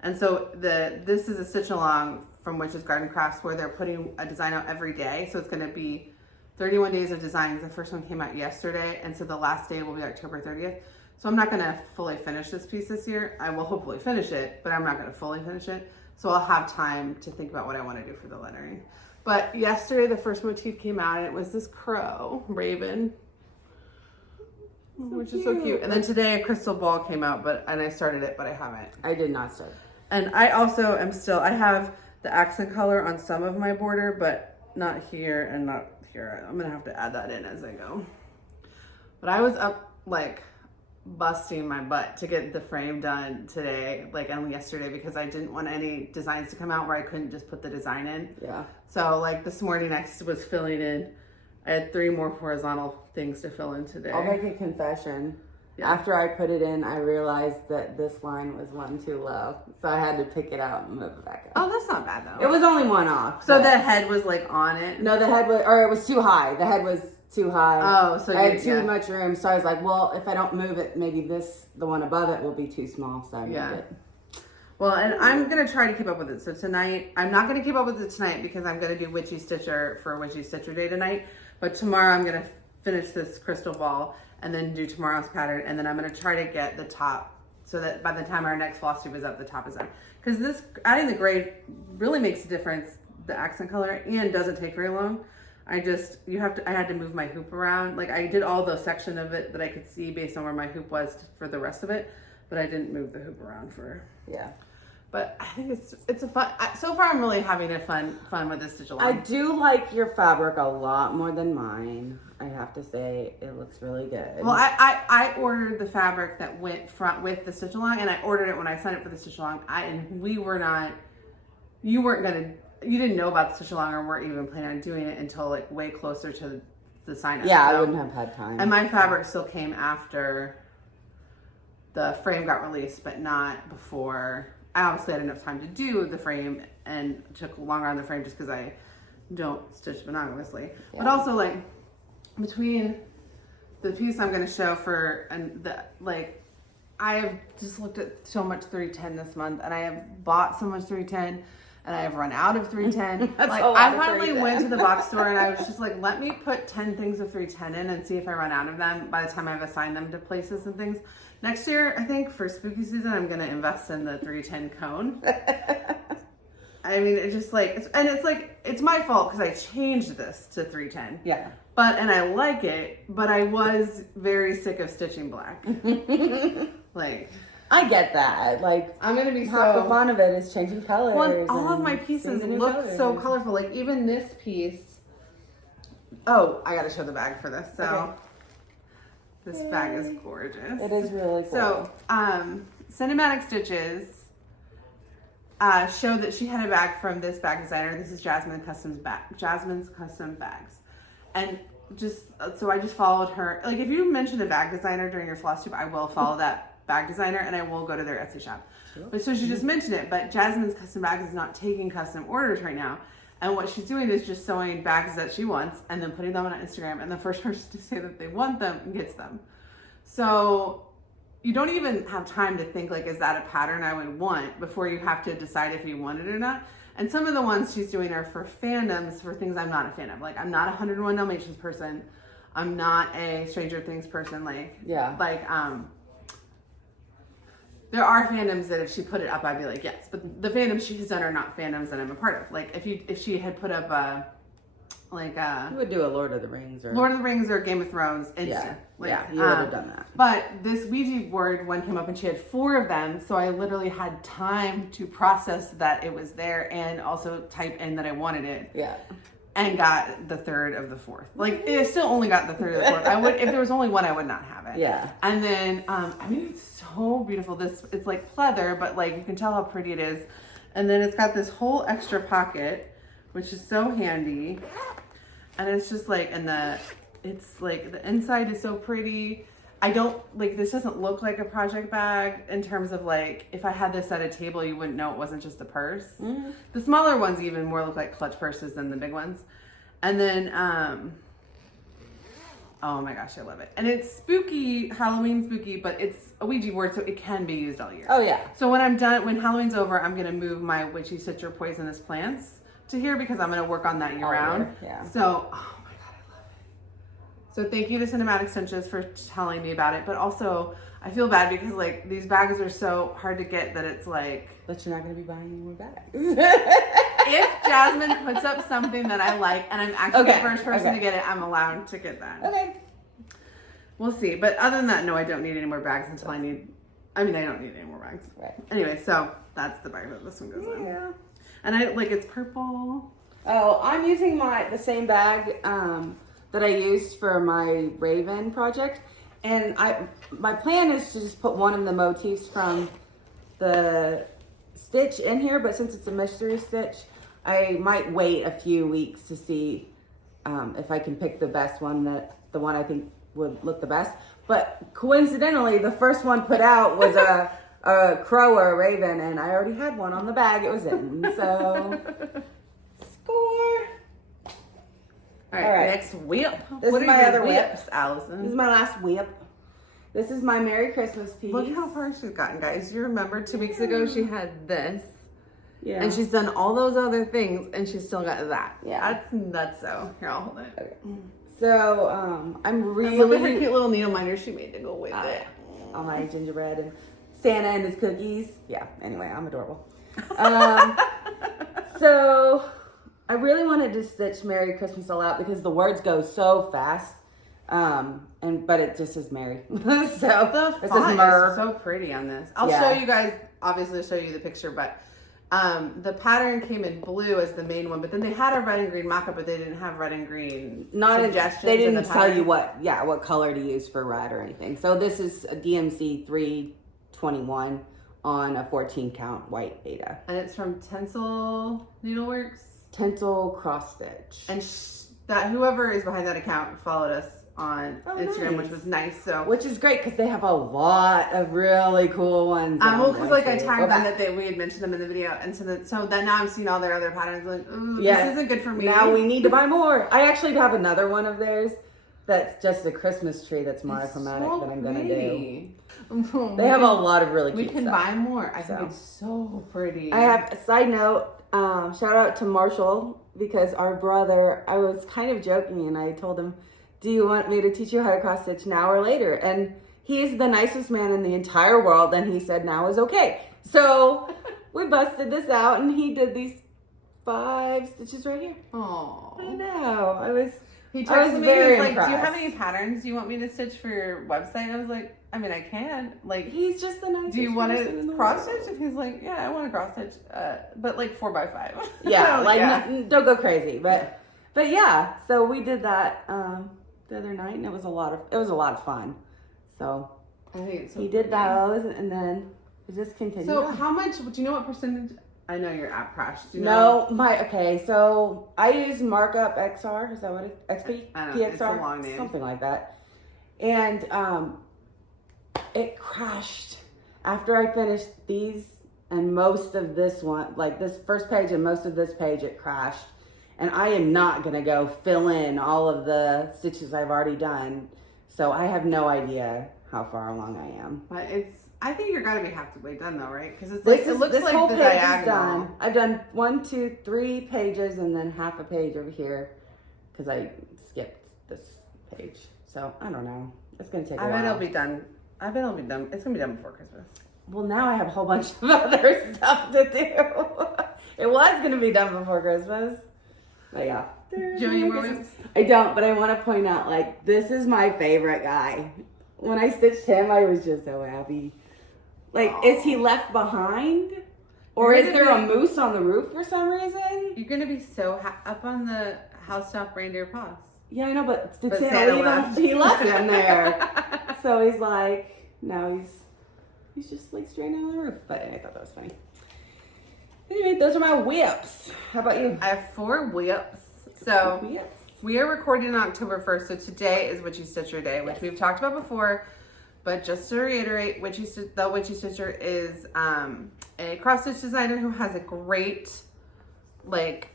And so this is a stitch along from Witch's Garden Crafts where they're putting a design out every day. So it's going to be 31 days of designs. The first one came out yesterday. And so the last day will be October 30th. So I'm not going to fully finish this piece this year. I will hopefully finish it, but I'm not going to fully finish it. So I'll have time to think about what I want to do for the lettering. But yesterday, the first motif came out, and it was this crow, raven, which is so cute. And then today, a crystal ball came out, and I started it, but I haven't. I did not start. And I also am I have the accent color on some of my border, but not here and not here. I'm going to have to add that in as I go. But I was up, like, busting my butt to get the frame done today, and yesterday, because I didn't want any designs to come out where I couldn't just put the design in. Yeah. So this morning I was filling in. I had 3 more horizontal things to fill in today. I'll make a confession. Yeah. After I put it in, I realized that this line was one too low. So I had to pick it out and move it back up. Oh, that's not bad though. It was only one off. So the head was on it? No, the head was, or it was too high. The head was too high. Oh, so I had too much room. So I was like, well, if I don't move it, maybe the one above it will be too small. So I moved it. Well, and I'm going to try to keep up with it. So tonight, I'm not going to keep up with it tonight because I'm going to do Witchy Stitcher for Witchy Stitcher Day tonight. But tomorrow I'm going to finish this crystal ball and then do tomorrow's pattern. And then I'm going to try to get the top so that by the time our next floss tube is up, the top is done. Because this, adding the gray really makes a difference, the accent color, and doesn't take very long. I had to move my hoop around. Like I did all the section of it that I could see based on where my hoop was for the rest of it. But I didn't move the hoop around for, yeah. But I think it's a fun, so far I'm really having a fun with this stitch along. I do like your fabric a lot more than mine. I have to say, it looks really good. Well, I ordered the fabric that went front with the stitch along, and I ordered it when I signed up for the stitch along. You didn't know about the stitch along or weren't even planning on doing it until like way closer to the sign up. Yeah, so, I wouldn't have had time. And my fabric still came after the frame got released, but not before. I obviously had enough time to do the frame and took longer on the frame just because I don't stitch monogamously. Yeah. But also like between the piece I'm going to show for and the like, I have just looked at so much 310 this month, and I have bought so much 310, and I have run out of 310. Like I finally went to the box store and I was just like, let me put 10 things of 310 in and see if I run out of them by the time I've assigned them to places and things. Next year, I think for spooky season, I'm going to invest in the 310 cone. I mean, it's just like, it's my fault because I changed this to 310. Yeah. And I like it, but I was very sick of stitching black. Like, I get that. Like, I'm going to be half the fun of it is changing colors. Well, all of my pieces look so colorful. Like, even this piece. Oh, I got to show the bag for this. So. Okay. This bag is gorgeous. It is really cool. So, Cinematic Stitches showed that she had a bag from this bag designer. This is Jasmine's Custom Bags. And so I just followed her. Like, if you mention a bag designer during your Flosstube, I will follow that bag designer and I will go to their Etsy shop. Sure. But so she just mentioned it, but Jasmine's Custom Bags is not taking custom orders right now. And what she's doing is just sewing bags that she wants and then putting them on Instagram, and the first person to say that they want them gets them. So you don't even have time to think like, is that a pattern I would want before you have to decide if you want it or not. And some of the ones she's doing are for fandoms, for things I'm not a fan of. Like, I'm not a 101 Dalmatians person. I'm not a Stranger Things person. Like, yeah. Like, there are fandoms that if she put it up, I'd be like, yes. But the fandoms she's done are not fandoms that I'm a part of. Like, if she had put up you would do a Lord of the Rings or Game of Thrones instant. Yeah, like, yeah, you would have done that. But this Ouija board one came up and she had 4 of them, so I literally had time to process that it was there and also type in that I wanted it. Yeah. And got the 3rd of the 4th. Like, it still only got the 3rd of the 4th. I would, if there was only one, I would not have it. Yeah. And then, I mean, it's so beautiful. It's like pleather, but like, you can tell how pretty it is. And then it's got this whole extra pocket, which is so handy. And it's just like, it's like, the inside is so pretty. I don't, like, this doesn't look like a project bag in terms of like, if I had this at a table, you wouldn't know it wasn't just a purse. Mm-hmm. The smaller ones even more look like clutch purses than the big ones. And then, oh my gosh, I love it. And it's spooky, Halloween spooky, but it's a Ouija board, so it can be used all year. Oh yeah. So when Halloween's over, I'm going to move my Witchy Stitcher Poisonous Plants to here because I'm going to work on that year round. Yeah. So, so thank you to Cinematic Stitches for telling me about it. But also, I feel bad because like these bags are so hard to get that it's like... But you're not going to be buying any more bags. If Jasmine puts up something that I like and I'm actually the first person to get it, I'm allowed to get that. Okay. We'll see. But other than that, no, I don't need any more bags until I don't need any more bags. Right. Anyway, so that's the bag that this one goes in. Yeah. And I like, it's purple. Oh, I'm using the same bag that I used for my Raven project. And my plan is to just put one of the motifs from the stitch in here, but since it's a mystery stitch, I might wait a few weeks to see if I can pick the best one, the one I think would look the best. But coincidentally, the first one put out was a crow or a raven, and I already had one on the bag it was in, so score. All right, next whip. This is my other whips, Allison. This is my last whip. This is my Merry Christmas piece. Look how far she's gotten, guys. You remember 2 weeks ago she had this. Yeah. And she's done all those other things and she's still got that. Yeah. That's nuts though. Here, I'll hold it. Okay. So, I'm really... And look at her cute little needle minder she made to go with it. All my gingerbread and Santa and his cookies. Yeah, anyway, I'm adorable. So, I really wanted to stitch Merry Christmas all out because the words go so fast. But it just says Merry. So, the it font says Mer. is so pretty on this. I'll show you guys, obviously show you the picture, but the pattern came in blue as the main one, but then they had a red and green mock-up, but they didn't have red and green suggestions. They didn't tell you what color to use for red or anything. So this is a DMC 321 on a 14 count white beta. And it's from Tinsel Needleworks. TinselCrossStitch. And that whoever is behind that account followed us on Instagram, which was nice. So which is great because they have a lot of really cool ones. Well, because like I tagged them that we had mentioned them in the video, and so then now I'm seeing all their other patterns. Like, ooh, this isn't good for me. Now we need to buy more. I actually have another one of theirs that's just a Christmas tree that's monochromatic that I'm gonna do. They have a lot of really cute stuff. We can buy more. I think it's so pretty. I have a side note. Shout out to Marshall because our brother. I was kind of joking and I told him, do you want me to teach you how to cross stitch now or later? And he's the nicest man in the entire world. And he said now is okay. So we busted this out and he did these 5 stitches right here. Oh, I know. He texted me, he was like, do you have any patterns you want me to stitch for your website? I was like, I mean, I can. Like, he's just the nicest. Do you want to cross stitch? And he's like, yeah, I want to cross stitch, but like 4x5. Yeah, don't go crazy. But yeah, so we did that the other night, and it was a lot of fun. So I think it's he did those, and then it just continued. So how much? Do you know what percentage? I know your app crashed. Do you know? So I use Markup XR. Is that what it? XP? I don't know. It's a long name. Something like that. And it crashed after I finished these and most of this one, like this first page and most of this page, it crashed. And I am not going to go fill in all of the stitches I've already done. So I have no idea how far along I am. But I think you're got to be halfway done though, right? Because it looks this like whole the page diagonal. is done. I've done 1, 2, 3 pages and then half a page over here because I skipped this page. So I don't know. It's going to take a while. I bet it'll be done. It's going to be done before Christmas. Well, now I have a whole bunch of other stuff to do. It was going to be done before Christmas. But yeah. I don't, but I want to point out, like, this is my favorite guy. When I stitched him, I was just so happy. Like, is he left behind? Or is there a moose on the roof for some reason? You're going to be so up on the housetop reindeer paws. Yeah, I know, but Santa left. He left him there. So he's like, no, he's just like straight on the roof. But I thought that was funny. Anyway, those are my whips. How about you? I have 4 whips. So we are recording on October 1st. So today is Witchy Stitcher Day, which we've talked about before. But just to reiterate, the Witchy Stitcher is a cross-stitch designer who has a great like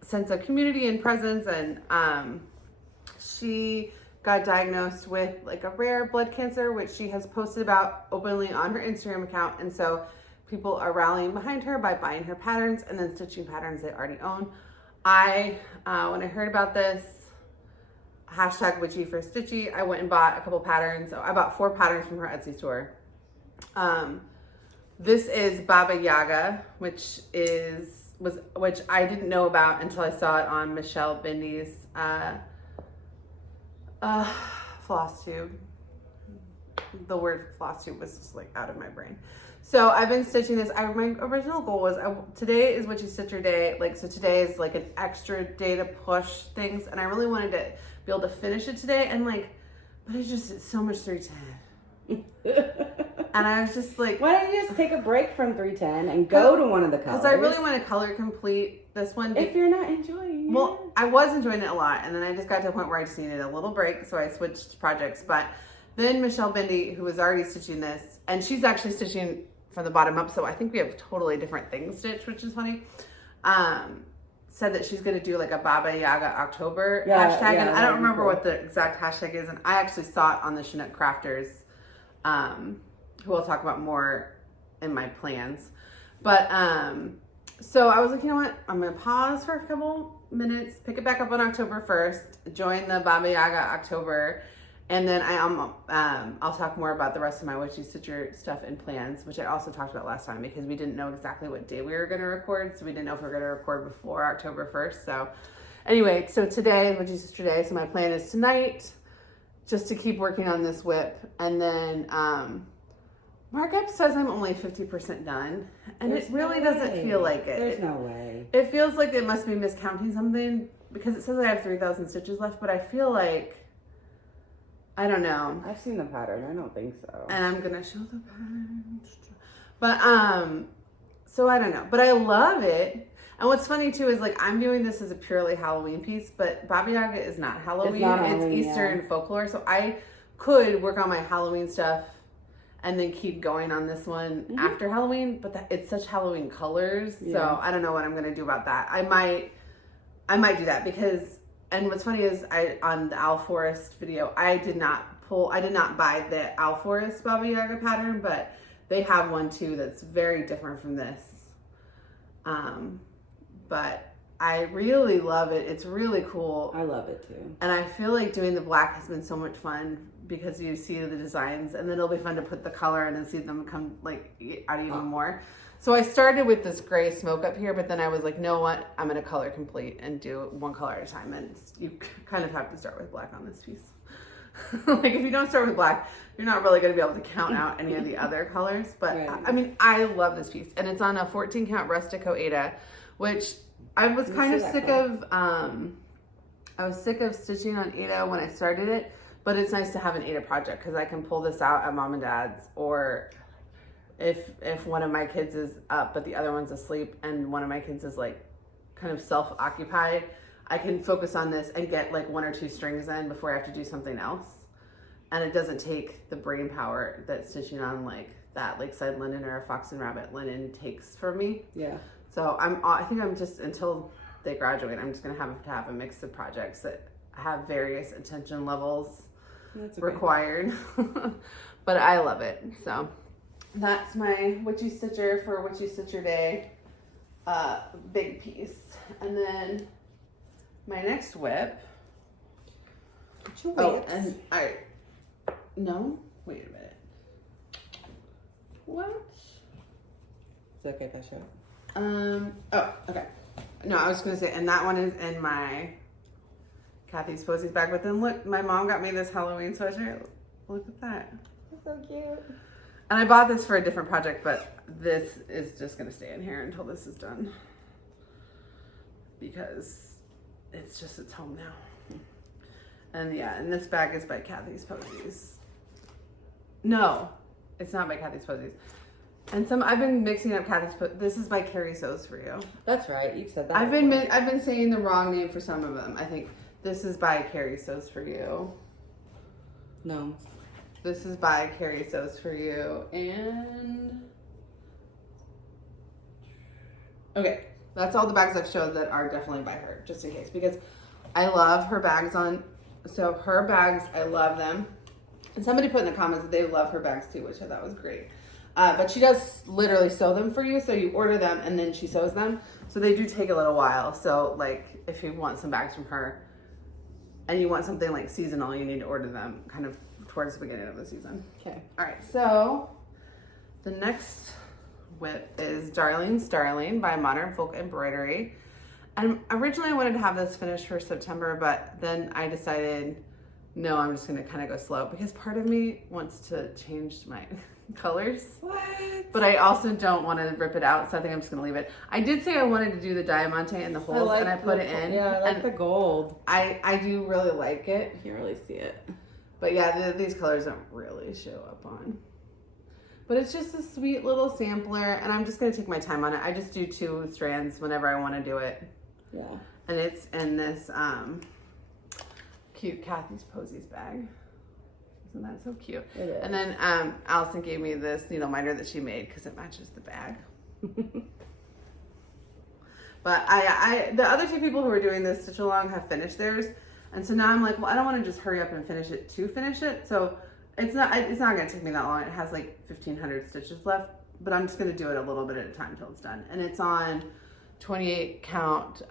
sense of community and presence. And she got diagnosed with like a rare blood cancer, which she has posted about openly on her Instagram account. And so people are rallying behind her by buying her patterns and then stitching patterns they already own. When I heard about this, hashtag witchy for stitchy, I went and bought a couple patterns. So I bought 4 patterns from her Etsy store. This is Baba Yaga, which I didn't know about until I saw it on Michelle Bindy's Flosstube. The word Flosstube was just like out of my brain. So I've been stitching this. My original goal was today is Witchy Stitcher Day. So today is like an extra day to push things, and I really wanted to be able to finish it today. And but it's so much 310. And I was just like, why don't you just take a break from 310 and go to one of the colors? Because I really want to color complete this one. If you're not enjoying it. Well, I was enjoying it a lot, and then I just got to a point where I just needed a little break, so I switched projects. But then Michelle Bindy, who was already stitching this, and she's actually stitching from the bottom up, so I think we have totally different things stitched, which is funny. said that she's going to do like a Baba Yaga October hashtag. And I don't remember what the exact hashtag is. And I actually saw it on the Chinook Crafters, who I'll talk about more in my plans. But, so I was like, you know what? I'm going to pause for a couple minutes, pick it back up on October 1st, join the Baba Yaga October. And then I'll talk more about the rest of my Witchy Stitcher stuff and plans, which I also talked about last time because we didn't know exactly what day we were going to record. So we didn't know if we were going to record before October 1st. So anyway, so today, Witchy Stitcher Day. So my plan is tonight just to keep working on this whip. And then Markup says I'm only 50% done. And it really doesn't feel like it. There's no way. It feels like it must be miscounting something because it says I have 3,000 stitches left, but I feel like, I don't know. I've seen the pattern. I don't think so. And I'm going to show the pattern. But, so I don't know. But I love it. And what's funny too is like I'm doing this as a purely Halloween piece, but Baba Yaga is not Halloween. It's Eastern folklore. So I could work on my Halloween stuff and then keep going on this one after Halloween. But it's such Halloween colors. Yeah. So I don't know what I'm going to do about that. I might do that because... And what's funny is on the OwlForest video, I did not buy the OwlForest Baba Yaga pattern, but they have one too that's very different from this. But I really love it. It's really cool. I love it too. And I feel like doing the black has been so much fun because you see the designs and then it'll be fun to put the color in and see them come like out even more. So I started with this gray smoke up here, but then I was like, know what? I'm going to color complete and do one color at a time. And you kind of have to start with black on this piece. Like if you don't start with black, you're not really going to be able to count out any of the other colors. But right. I mean, I love this piece. And it's on a 14 count Rustico Ada, which I was kind of sick of. I was sick of stitching on Ada when I started it, but it's nice to have an Ada project because I can pull this out at mom and dad's, or if one of my kids is up but the other one's asleep and one of my kids is like kind of self-occupied, I can focus on this and get like 1 or 2 strings in before I have to do something else. And it doesn't take the brain power that stitching on like that Lakeside linen or a Fox and Rabbit linen takes from me. Yeah. So I think I'm just, until they graduate, I'm just gonna have to have a mix of projects that have various attention levels required. But I love it. So that's my Witchy Stitcher for Witchy Stitcher Day big piece. And then my next whip. And no, wait a minute. What? Is it okay if I show it? Oh, okay. No, I was gonna say, and that one is in my Kathy's Posies bag. But then look, my mom got me this Halloween sweatshirt. Look at that. It's so cute. And I bought this for a different project, but this is just gonna stay in here until this is done. Because it's home now. And yeah, and this bag is by Kathy's Posies. No, it's not by Kathy's Posies. And I've been mixing up Kathy's Posies. This is by Carrie Sews For You. That's right, you've said that. I've been saying the wrong name for some of them. I think this is by Carrie Sews For You. No. This is by Carrie Sews For You, and okay, that's all the bags I've showed that are definitely by her, just in case, because I love her bags so her bags, I love them. And somebody put in the comments that they love her bags too, which I thought was great. But she does literally sew them for you, so you order them and then she sews them. So they do take a little while. So like if you want some bags from her and you want something like seasonal, you need to order them kind of towards the beginning of the season. Okay. All right. So the next whip is Darlene's Darling by Modern Folk Embroidery. And originally I wanted to have this finished for September, but then I decided, no, I'm just going to kind of go slow because part of me wants to change my colors. What? But I also don't want to rip it out, so I think I'm just going to leave it. I did say I wanted to do the diamante in the holes, and I put it in. Yeah, I like the gold. I do really like it. You can't really see it. But yeah, these colors don't really show up on. But it's just a sweet little sampler, and I'm just going to take my time on it. I just do 2 strands whenever I want to do it. Yeah. And it's in this cute Kathy's Posies bag. Isn't that so cute? It is. And then Allison gave me this needle minder that she made because it matches the bag. But the other two people who are doing this stitch along have finished theirs. And so now I'm like, well, I don't want to just hurry up and finish it to finish it. So it's not going to take me that long. It has like 1,500 stitches left, but I'm just going to do it a little bit at a time till it's done. And it's on 28 count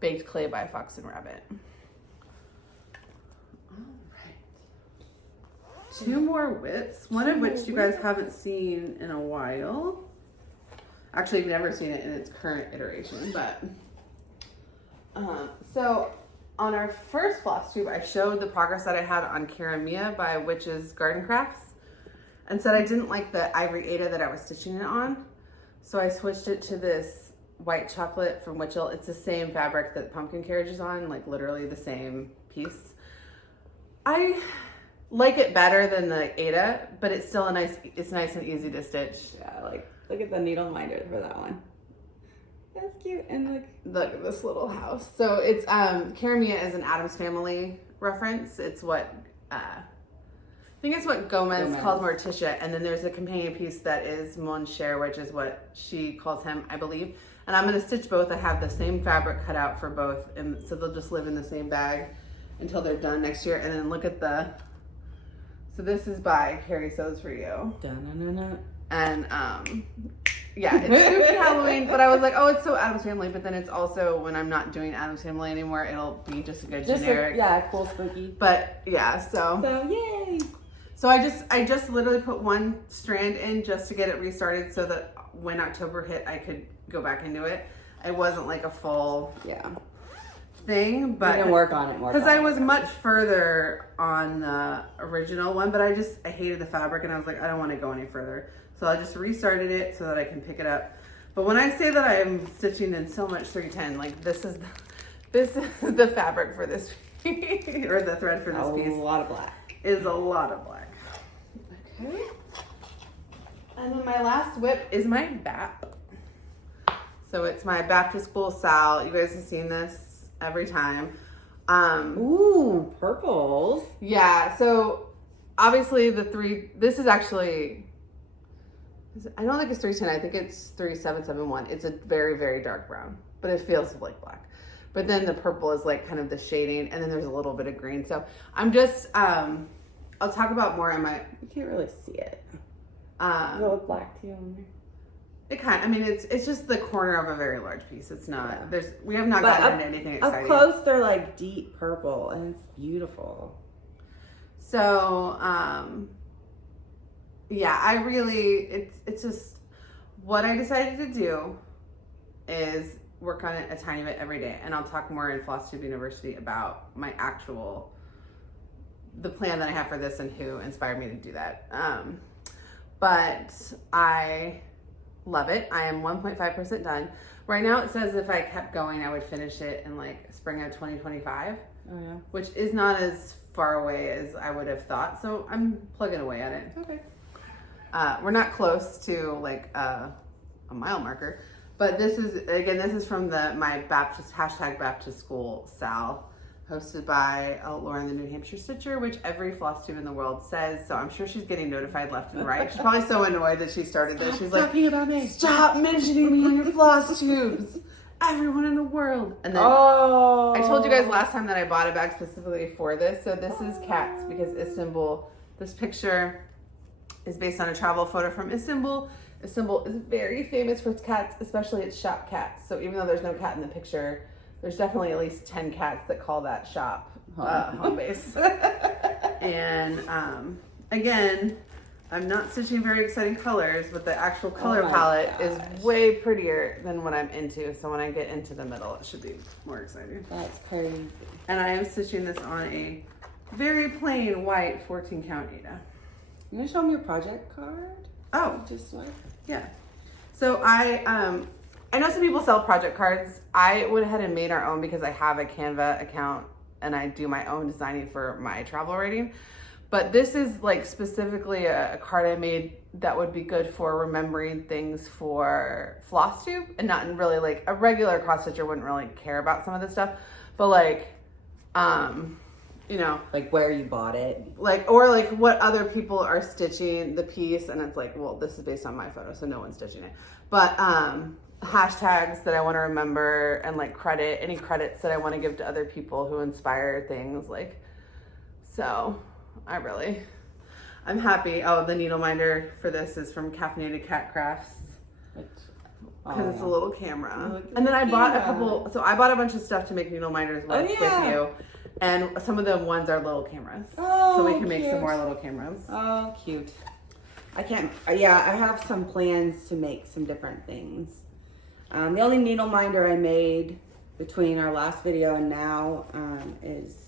baked clay by Fox and Rabbit. All right. 2 more whips, one of which you guys haven't seen in a while. Actually, you've never seen it in its current iteration, but so on our first floss tube, I showed the progress that I had on Cara Mia by Witch's Garden Crafts and said I didn't like the ivory Aida that I was stitching it on. So I switched it to this white chocolate from Witchell. It's the same fabric that Pumpkin Carriage is on, like literally the same piece. I like it better than the Aida, but it's still it's nice and easy to stitch. Yeah, like look at the needle minder for that one. That's cute. And look at this little house. So it's Cara Mia is an Addams Family reference. It's what I think it's what Gomez calls Morticia, and then there's a companion piece that is Mon Cher, which is what she calls him, I believe. And I'm gonna stitch both. I have the same fabric cut out for both, and so they'll just live in the same bag until they're done next year. And then look at so this is by Carrie Sews For You. Da-na-na-na. And yeah, it's spooky Halloween, but I was like, oh, it's so Addams Family, but then it's also, when I'm not doing Addams Family anymore, it'll be just a good generic. Cool spooky. But yeah, so yay. So I just literally put 1 strand in just to get it restarted so that when October hit, I could go back into it. It wasn't like a full thing, but you can work on it more. Because I was much further on the original one, but I hated the fabric and I was like, I don't want to go any further. So I just restarted it so that I can pick it up. But when I say that I am stitching in so much 310, like this is the fabric for this piece, or the thread for this piece. A lot of black. Is a lot of black. Okay. And then my last whip is my BAP. So it's my Back to School Sal. You guys have seen this every time. Ooh, purples. Yeah, so obviously this is actually, I don't think it's 310, I think it's 3771. It's a very, very dark brown, but it feels like black. But then the purple is like kind of the shading, and then there's a little bit of green. So I'm just, I'll talk about more in my... You can't really see it. Does it look black to you on there? It kind of, I mean, it's just the corner of a very large piece. It's not, we have not gotten into anything exciting. Up close, they're like deep purple, and it's beautiful. So, yeah, it's just, what I decided to do is work on it a tiny bit every day. And I'll talk more in Flosstube University about my the plan that I have for this and who inspired me to do that. But I love it. I am 1.5% done. Right now it says if I kept going, I would finish it in like spring of 2025. Oh yeah. Which is not as far away as I would have thought. So I'm plugging away at it. Okay. We're not close to like a mile marker, but this is from my Baptist #BaptistSchool Sal, hosted by Lauren, the New Hampshire Stitcher, which every floss tube in the world says. So I'm sure she's getting notified left and right. She's probably so annoyed that she started this. She's like, about me. Stop mentioning me in your floss tubes. Everyone in the world. And then I told you guys last time that I bought a bag specifically for this. So this is cats, because Istanbul, this picture is based on a travel photo from Istanbul. Istanbul is very famous for its cats, especially its shop cats. So even though there's no cat in the picture, there's definitely at least 10 cats that call that shop home base. And again, I'm not stitching very exciting colors, but the actual color palette is way prettier than what I'm into. So when I get into the middle, it should be more exciting. That's crazy. And I am stitching this on a very plain white 14 count Aida. You want to show me your project card? Oh, Just like, yeah. So I know some people sell project cards. I went ahead and made our own because I have a Canva account and I do my own designing for my travel writing. But this is like specifically a card I made that would be good for remembering things for Flosstube, and not really like a regular cross stitcher wouldn't really care about some of this stuff, but like, you know, like where you bought it, or what other people are stitching the piece, and it's like, well, this is based on my photo, so no one's stitching it. But hashtags that I want to remember and like any credits that I want to give to other people who inspire things like, so I'm happy. Oh, the needle minder for this is from Caffeinated Cat Crafts. Because it's a little camera. And then I bought I bought a bunch of stuff to make needle minders with you. And some of the ones are little cameras. So we can make some more little cameras. Oh, cute. I have some plans to make some different things. The only needle minder I made between our last video and now is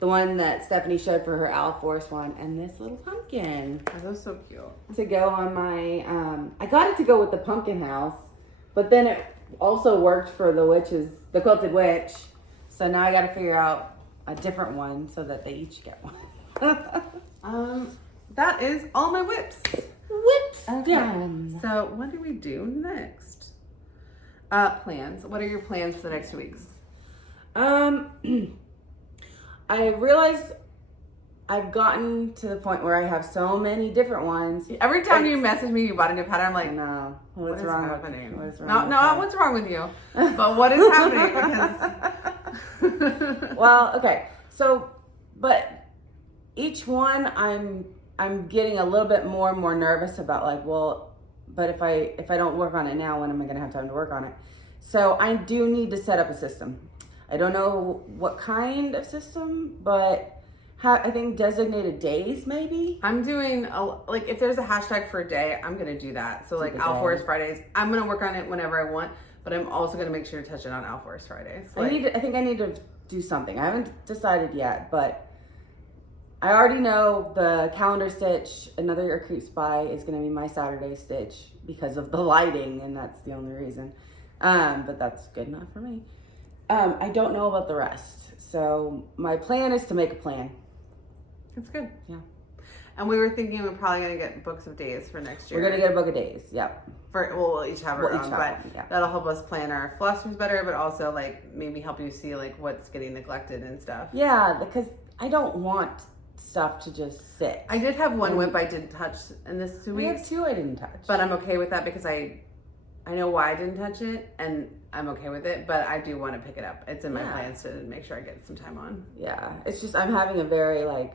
the one that Stephanie showed for her OwlForest one, and this little pumpkin. Oh, that's so cute. To go on my, I got it to go with the pumpkin house, but then it also worked for the Quilted Witch. So now I got to figure out a different one so that they each get one. That is all my whips. Okay. Done. So what do we do next? Plans. What are your plans for the next 2 weeks? I realized I've gotten to the point where I have so many different ones. Every time you message me, you bought a new pattern. I'm like, no, what's wrong happening? What's wrong with you? But what is happening? Because well, okay. So, but each one I'm getting a little bit more and more nervous about, like, well, but if I don't work on it now, when am I going to have time to work on it? So I do need to set up a system. I don't know what kind of system, but I think designated days maybe. I'm doing like if there's a hashtag for a day, I'm gonna do that. So like OwlForest Fridays, I'm gonna work on it whenever I want, but I'm also gonna make sure to touch it on OwlForest Fridays. Like, I think I need to do something. I haven't decided yet, but I already know the calendar stitch, Another Year Creeps By, is gonna be my Saturday stitch because of the lighting, and that's the only reason. But that's good enough for me. I don't know about the rest. So my plan is to make a plan. That's good. Yeah. And we were thinking we're probably going to get books of days for next year. We're going to get a book of days. Yep. We'll each have our own, but that'll help us plan our Flosstubes better, but also like maybe help you see like what's getting neglected and stuff. Yeah, because I don't want stuff to just sit. I did have one whip I didn't touch in this 2 weeks. We have two I didn't touch. But I'm okay with that because I know why I didn't touch it, and I'm okay with it, but I do want to pick it up. It's in my plans to make sure I get some time on. Yeah, it's just I'm having a very like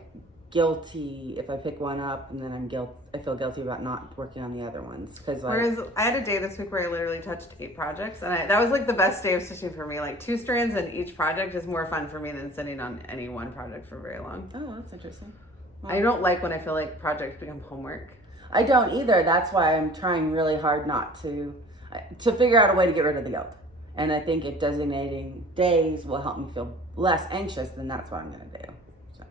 guilty if I pick one up, and then I feel guilty about not working on the other ones because whereas I had a day this week where I literally touched 8 projects, and that was like the best day of stitching for me. Like 2 strands in each project is more fun for me than sitting on any one project for very long. Oh, that's interesting. Well, I don't like when I feel like projects become homework. I don't either. That's why I'm trying really hard not to figure out a way to get rid of the guilt. And I think if designating days will help me feel less anxious, then that's what I'm going to do. So.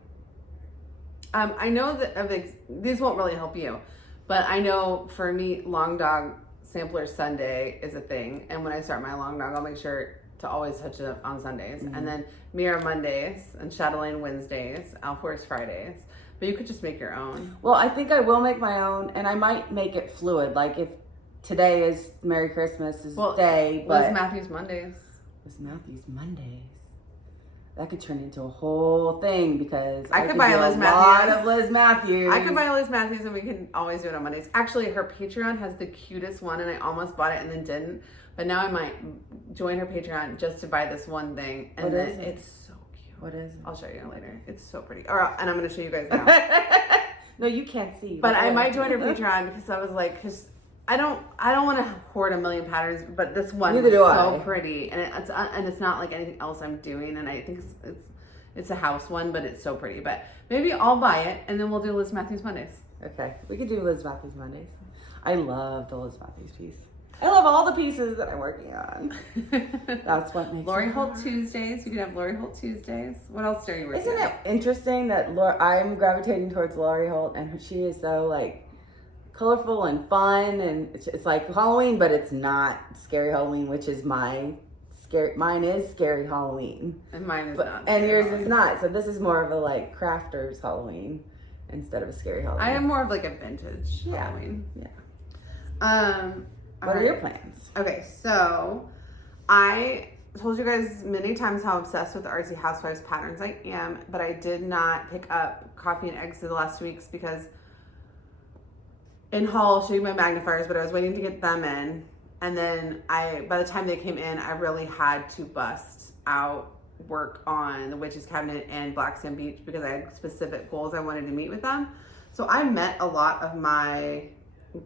I know that these won't really help you, but I know for me, Long Dog Sampler Sunday is a thing. And when I start my Long Dog, I'll make sure to always touch it on Sundays. Mm-hmm. And then Mirror Mondays and Chatelaine Wednesdays, OwlForest Fridays. But you could just make your own. Well, I think I will make my own, and I might make it fluid. Like if today is Merry Christmas day, but Liz Mathews Mondays. Liz Mathews Mondays. That could turn into a whole thing because I could buy a lot of Liz Mathews. I could buy a Liz Mathews and we can always do it on Mondays. Actually, her Patreon has the cutest one, and I almost bought it and then didn't. But now I might join her Patreon just to buy this one thing, and then it's so cute. What is it? I'll show you later. It's so pretty. And I'm going to show you guys now. No, you can't see. But I might join her Patreon because I was like, because I don't want to hoard a million patterns, but this one is so pretty, and it's not like anything else I'm doing, and I think it's a house one, but it's so pretty. But maybe I'll buy it, and then we'll do Liz Mathews Mondays. Okay, we could do Liz Mathews Mondays. I love the Liz Mathews piece. I love all the pieces that I'm working on. That's what makes Lori Holt Tuesdays. You can have Lori Holt Tuesdays. What else are you working on? Isn't it interesting that I'm gravitating towards Lori Holt, and she is so like colorful and fun, and it's like Halloween, but it's not scary Halloween, which is mine is scary Halloween. And mine is not. And yours is not. So this is more of a like crafters Halloween instead of a scary Halloween. I am more of like a vintage Halloween. Yeah. What are your plans? Okay, so I told you guys many times how obsessed with the Artsy Housewives patterns I am, but I did not pick up Coffee and Eggs the last 2 weeks because in haul, I'll show you my magnifiers, but I was waiting to get them in. And then by the time they came in, I really had to bust out work on the Witch's Cabinet and Black Sand Beach because I had specific goals I wanted to meet with them. So I met a lot of my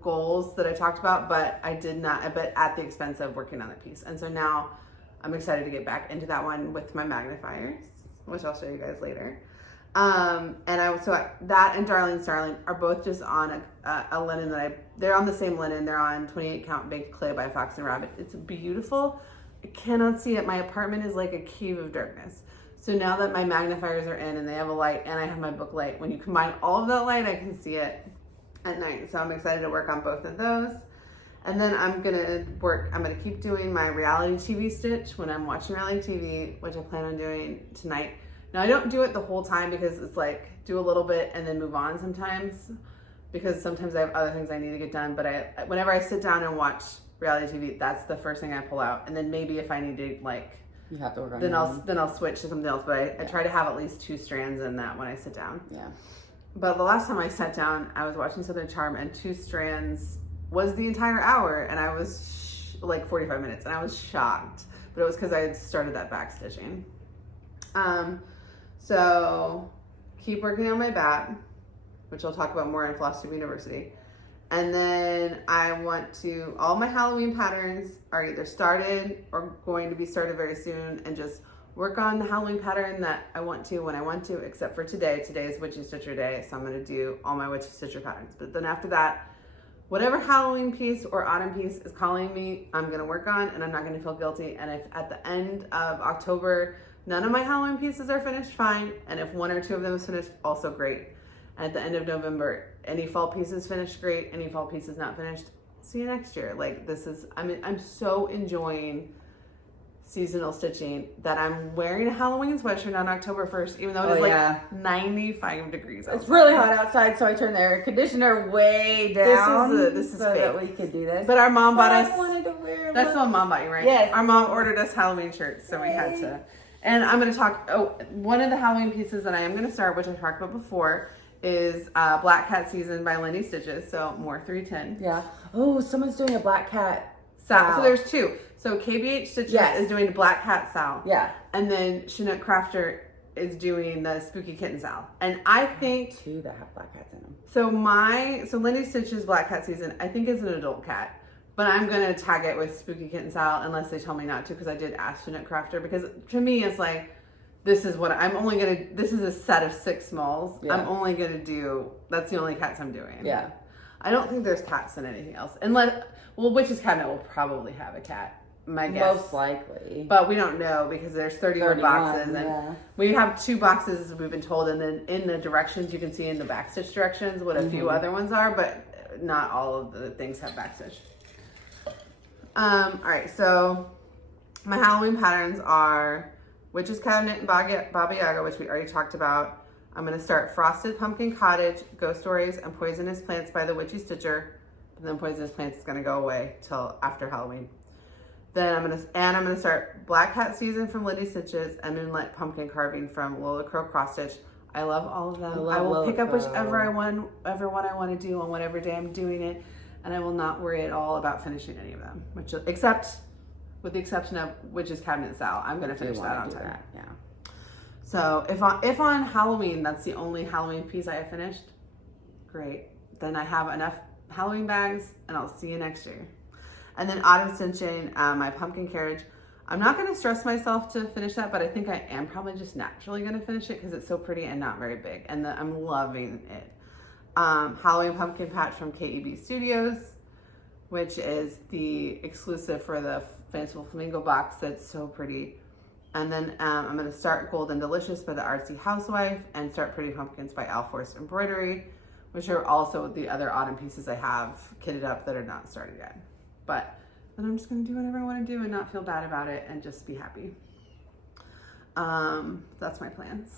goals that I talked about, but at the expense of working on the piece. And so now I'm excited to get back into that one with my magnifiers, which I'll show you guys later. That and Darlene Starling are both just on a linen they're on the same linen. They're on 28 count baked clay by Fox and Rabbit. It's beautiful. I cannot see it. My apartment is like a cave of darkness. So now that my magnifiers are in and they have a light and I have my book light, when you combine all of that light, I can see it at night. So I'm excited to work on both of those. And then I'm gonna keep doing my reality TV stitch when I'm watching reality TV, which I plan on doing tonight. Now I don't do it the whole time because it's like do a little bit and then move on sometimes, because sometimes I have other things I need to get done. But whenever I sit down and watch reality TV, that's the first thing I pull out. And then maybe if I need to you have to work on then I'll switch to something else. But I try to have at least 2 strands in that when I sit down. Yeah. But the last time I sat down, I was watching Southern Charm and 2 strands was the entire hour, and I was 45 minutes, and I was shocked. But it was because I had started that back stitching. So keep working on my bat, which I'll talk about more in Flosstube University. And then all my Halloween patterns are either started or going to be started very soon, and just work on the Halloween pattern that I want to when I want to, except for today. Today is Witchy Stitcher Day, so I'm going to do all my Witchy Stitcher patterns. But then after that, whatever Halloween piece or autumn piece is calling me, I'm going to work on, and I'm not going to feel guilty. And if at the end of October, none of my Halloween pieces are finished, fine. And if 1 or 2 of them is finished, also great. And at the end of November, any fall pieces finished, great. Any fall pieces not finished, see you next year. I'm so enjoying seasonal stitching that I'm wearing a Halloween sweatshirt on October 1st, even though it is 95 degrees outside. It's really hot outside, so I turned the air conditioner way down. This is so fake. that we could do this. But our mom bought us. I wanted to wear that's what mom bought you, right? Yes. Our mom ordered us Halloween shirts, so we had to. And I'm going to talk. One of the Halloween pieces that I am going to start, which I talked about before, is Black Cat Season by Lindy Stitches. So more 310. Yeah. Oh, someone's doing a Black Cat. So there's 2. So KBH Stitches is doing Black Cat Sal. Yeah. And then Chinook Crafter is doing the Spooky Kitten Sal. And I think 2 that have black cats in them. So Lindy Stitches Black Cat Season, I think is an adult cat. But I'm going to tag it with Spooky Kitten Sal unless they tell me not to, because I did ask Chinook Crafter, because to me it's like, this is a set of 6 smalls. Yeah. I'm only going to do, that's the only cats I'm doing. Yeah. I don't think there's cats in anything else. Witch's Cabinet will probably have a cat, my guess. Most likely. But we don't know because there's 31 boxes. And we have 2 boxes, we've been told. And then in the directions, you can see in the backstitch directions what a few other ones are, but not all of the things have backstitch. All right, so my Halloween patterns are Witch's Cabinet and Baba Yaga, which we already talked about. I'm going to start Frosted Pumpkin Cottage, Ghost Stories, and Poisonous Plants by the Witchy Stitcher. And then Poisonous Plants is going to go away till after Halloween. Then I'm going to start Black Cat Season from Lindy Stitches and Moonlight Pumpkin Carving from TinselCrossStitch. I love all of them. I will pick up whichever one I want to do on whatever day I'm doing it, and I will not worry at all about finishing any of them, with the exception of Witch's Cabinet Sal. I'm going to finish that on time. Yeah. So if on Halloween that's the only Halloween piece I have finished, great. Then I have enough Halloween bags, and I'll see you next year. And then autumn stitching, my pumpkin carriage. I'm not going to stress myself to finish that, but I think I am probably just naturally going to finish it because it's so pretty and not very big, and I'm loving it. Halloween pumpkin patch from KEB Studios, which is the exclusive for the Fanciful Flamingo box. That's so pretty. And then I'm going to start Golden Delicious by the Artsy Housewife and start Pretty Pumpkins by OwlForest Embroidery, which are also the other autumn pieces I have kitted up that are not started yet. But then I'm just going to do whatever I want to do and not feel bad about it and just be happy. That's my plans.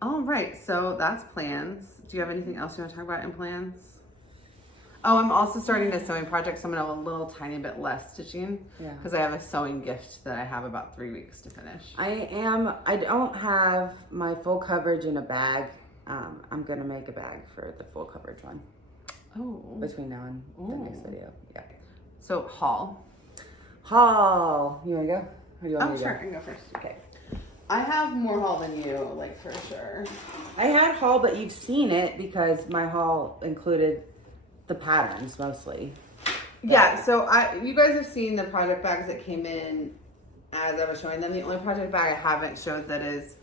All right, so that's plans. Do you have anything else you want to talk about in plans? Oh, I'm also starting a sewing project, so I'm going to have a little tiny bit less stitching because I have a sewing gift that I have about 3 weeks to finish. I don't have my full coverage in a bag. I'm going to make a bag for the full coverage one. Oh. Between now and the next video. Yeah. So haul. You want to go? Or do you want me to Sure, go? I can go first. Okay. I have more haul than you, like for sure. I had haul, but you've seen it because my haul included the patterns mostly. Yeah, so you guys have seen the project bags that came in as I was showing them. The only project bag I haven't showed that is,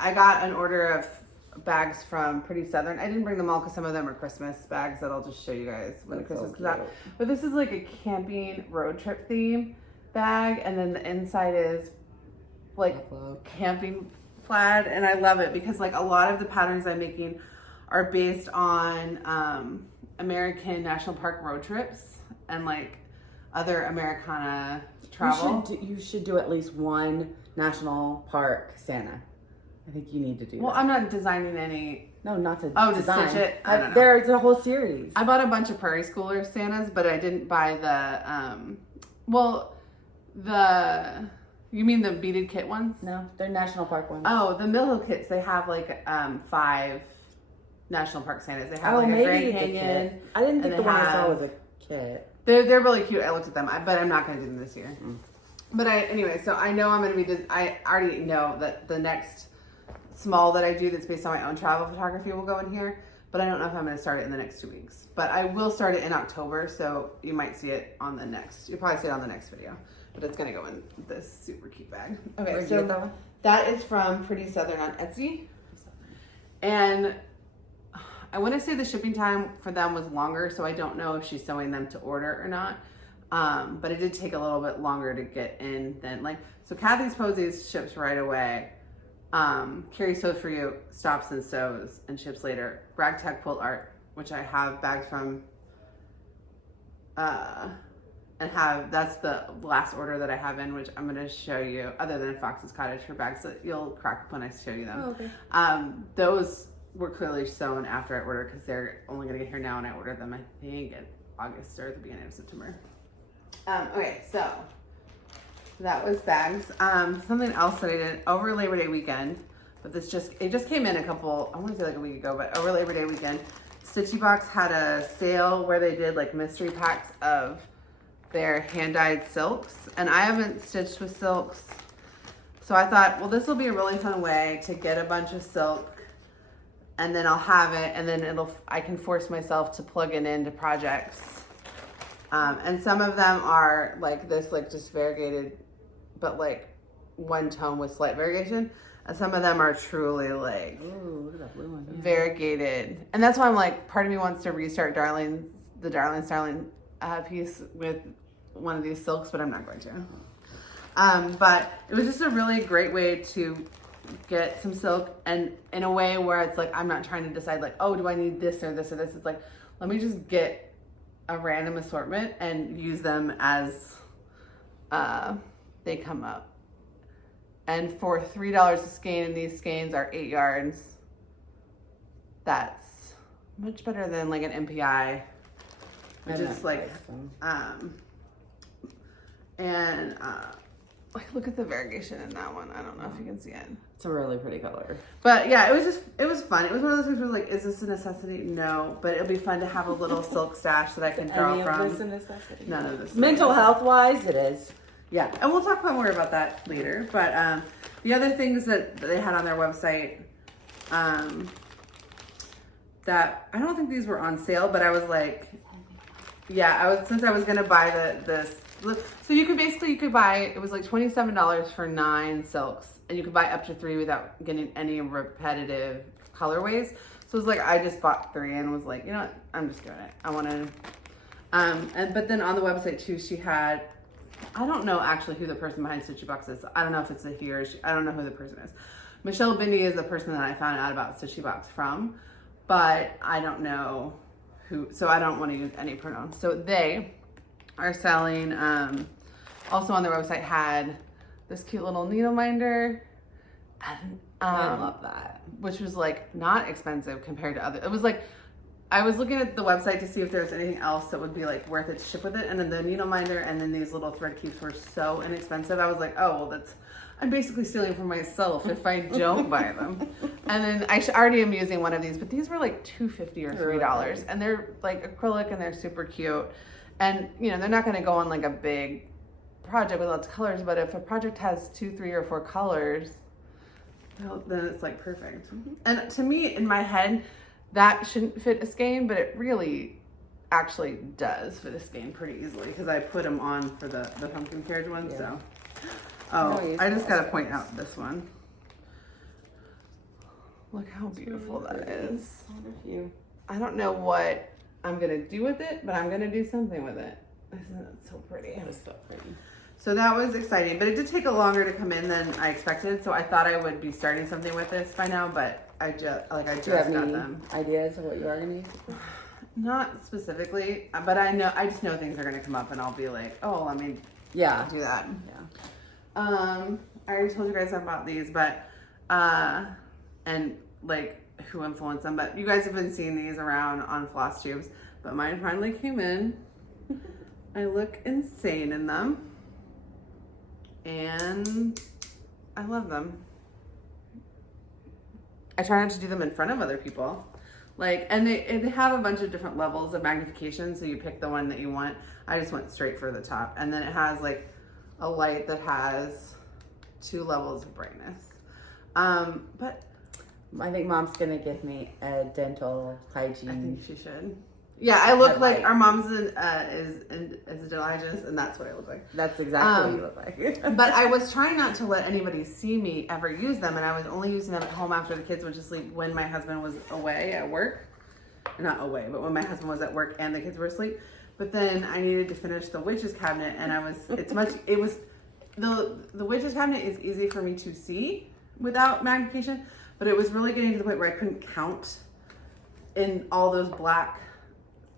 I got an order of bags from Pretty Southern. I didn't bring them all because some of them are Christmas bags that I'll just show you guys when Christmas comes out. But this is like a camping road trip theme bag, and then the inside is like camping plaid, and I love it because like a lot of the patterns I'm making are based on American national park road trips and like other Americana travel. You should do at least one national park Santa. I think you need to do that. Well, I'm not designing any. No, not to to design. stitch it. I don't know. There's a whole series. I bought a bunch of Prairie Schooler Santas, but I didn't buy you mean the beaded kit ones? No, they're national park ones. Oh, the Mill Hill kits, they have like 5 national park Santas. They have like a Grand Canyon. I didn't think the one I saw was a kit. They're really cute. I looked at them, but I'm not going to do them this year. But anyway, so I know I'm going to be, I already know that the next small that I do that's based on my own travel photography will go in here, but I don't know if I'm going to start it in the next 2 weeks. But I will start it in October, so you might see it on you'll probably see it on the next video, but it's going to go in this super cute bag. Okay, Where'd so you get that one? that is from Pretty Southern on Etsy. And I want to say the shipping time for them was longer, so I don't know if she's sewing them to order or not. But it did take a little bit longer to get in than so Kathy's Posies ships right away. Carrie Sews For You stops and sews and ships later. Ragtag Quilt Art, which I have bags from, that's the last order that I have in, which I'm going to show you, other than Fox's Cottage for bags that you'll crack up when I show you them. Oh, okay. Those were clearly sewn after I ordered because they're only going to get here now, and I ordered them, I think, in August or the beginning of September. Okay, so that was bags. Something else that I did over Labor Day weekend, but it just came in I want to say like a week ago, but over Labor Day weekend, Stitchy Box had a sale where they did like mystery packs of their hand-dyed silks, and I haven't stitched with silks, so I thought, well, this will be a really fun way to get a bunch of silk, and then I'll have it, and then I can force myself to plug it into projects. And some of them are like this, like just variegated, but like one tone with slight variegation. And some of them are truly like ooh, look at that blue one. Yeah. Variegated. And that's why I'm like, part of me wants to restart the Darling Starling piece with one of these silks, but I'm not going to. But it was just a really great way to get some silk, and in a way where it's like, I'm not trying to decide like, oh, do I need this or this or this? It's like, let me just get a random assortment and use them as they come up. And for $3 a skein, and these skeins are 8 yards, that's much better than like an MPI, which is like look at the variegation in that one. I don't know if you can see it. It's a really pretty color. But yeah, it was fun. It was one of those things where like, is this a necessity? No, but it'll be fun to have a little silk stash that I can draw from. Any of this a necessity? None of this. Mental health wise, it is. Yeah, and we'll talk more about that later. But the other things that they had on their website, that I don't think these were on sale, but I was like, yeah, since I was gonna buy this. So you could buy, it was like $27 for 9 silks, and you could buy up to 3 without getting any repetitive colorways. So it was like, I just bought 3 and was like, you know what, I'm just doing it. I want to, but then on the website too, she had, I don't know actually who the person behind Stitchy Box is. I don't know if it's a he or she, I don't know who the person is. Michelle Bindy is the person that I found out about Stitchy Box from, but I don't know who, so I don't want to use any pronouns. So they are selling, also on their website had this cute little needle minder. And, I love that. Which was like not expensive compared to other, it was like, I was looking at the website to see if there was anything else that would be like worth it to ship with it. And then the needle minder and then these little thread keeps were so inexpensive. I was like, oh, well I'm basically stealing from myself if I don't buy them. And then I already am using one of these, but these were like $2.50 or $3. And they're like acrylic and they're super cute. And, you know, they're not going to go on like a big project with lots of colors, but if a project has 2, 3, or 4 colors, well, then it's like perfect. And to me, in my head, that shouldn't fit a skein, but it really actually does fit a skein pretty easily because I put them on for the pumpkin carriage one. Yeah. So, oh, I just got to point out this one. Look how beautiful that is. I don't know what I'm going to do with it, but I'm going to do something with it. Isn't it so pretty? It was so pretty. So that was exciting, but it did take a longer to come in than I expected. So I thought I would be starting something with this by now, but I just got them. Ideas of what you are going to use? Not specifically, but I just know things are going to come up and I'll be like, oh, let me do that. Yeah. I already told you guys about these, but, and like who influenced them, but you guys have been seeing these around on Flosstubes, but mine finally came in. I look insane in them and I love them. I try not to do them in front of other people. Like, and they have a bunch of different levels of magnification, so you pick the one that you want. I just went straight for the top. And then it has like a light that has 2 levels of brightness. But I think Mom's gonna give me a dental hygiene. I think she should. Yeah, I look like our mom's is a dental hygienist, and that's what I look like. That's exactly what you look like. But I was trying not to let anybody see me ever use them, and I was only using them at home after the kids went to sleep when my husband was away at work. Not away, but when my husband was at work and the kids were asleep. But then I needed to finish the witch's cabinet, and the witch's cabinet is easy for me to see without magnification, but it was really getting to the point where I couldn't count in all those black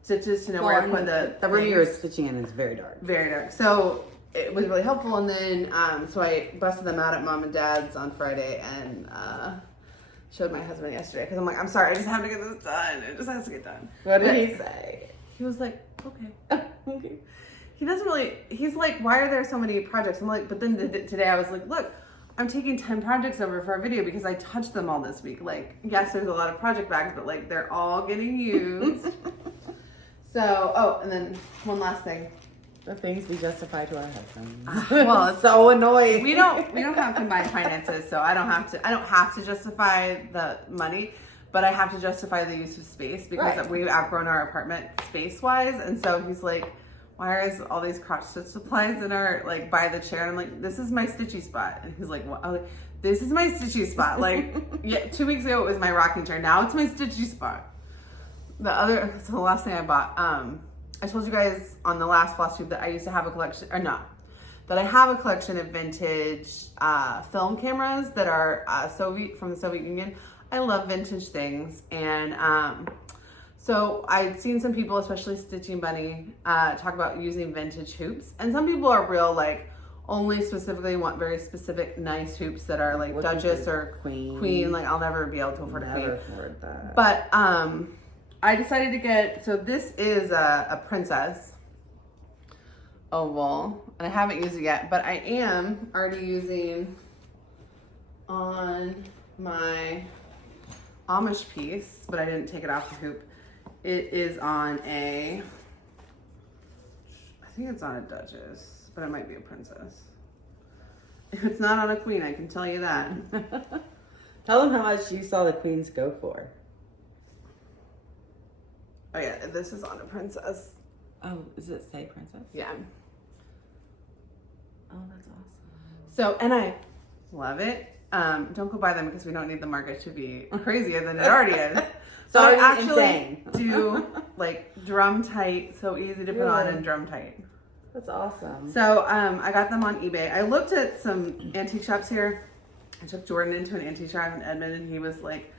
stitches to know where I put the room you were stitching in is very dark. Very dark. So it was really helpful. And then, so I busted them out at Mom and Dad's on Friday and showed my husband yesterday. Because I'm like, I'm sorry, I just have to get this done. It just has to get done. What did he say? He was like, okay. Okay. He doesn't really, he's like, why are there so many projects? I'm like, but then today I was like, look, I'm taking 10 projects over for a video because I touched them all this week. Like, yes, there's a lot of project bags, but like they're all getting used. So, oh, and then one last thing. The things we justify to our husbands. Well, it's so annoying. We don't have combined finances, so I don't have to justify the money, but I have to justify the use of space because we've outgrown our apartment space-wise. And so he's like, why is all these crotch stitch supplies in our, like, by the chair? And I'm like, this is my stitchy spot. And he's like, what? I'm like, this is my stitchy spot. Like, yeah, 2 weeks ago it was my rocking chair. Now it's my stitchy spot. So the last thing I bought, I told you guys on the last Flosstube that I used to have a collection, or not, that I have a collection of vintage film cameras that are from the Soviet Union. I love vintage things, and so I'd seen some people, especially Stitching Bunny, talk about using vintage hoops, and some people are real like only specifically want very specific nice hoops that are like Duchess or Queen. Like I'll never be able to afford a Queen. Afford that. But I decided to get, so this is a princess oval, and I haven't used it yet, but I am already using on my Amish piece, but I didn't take it off the hoop. It is on I think it's on a Duchess, but it might be a princess. If it's not on a Queen, I can tell you that. Tell them how much you saw the Queens go for. Oh yeah, this is on a princess. Oh, does it say princess? Yeah. Oh, that's awesome. So, and I love it. Don't go buy them because we don't need the market to be crazier than it already is. So I actually do like drum tight, so easy to put on and drum tight. That's awesome. So I got them on eBay. I looked at some antique shops here. I took Jordan into an antique shop in Edmond, and he was like,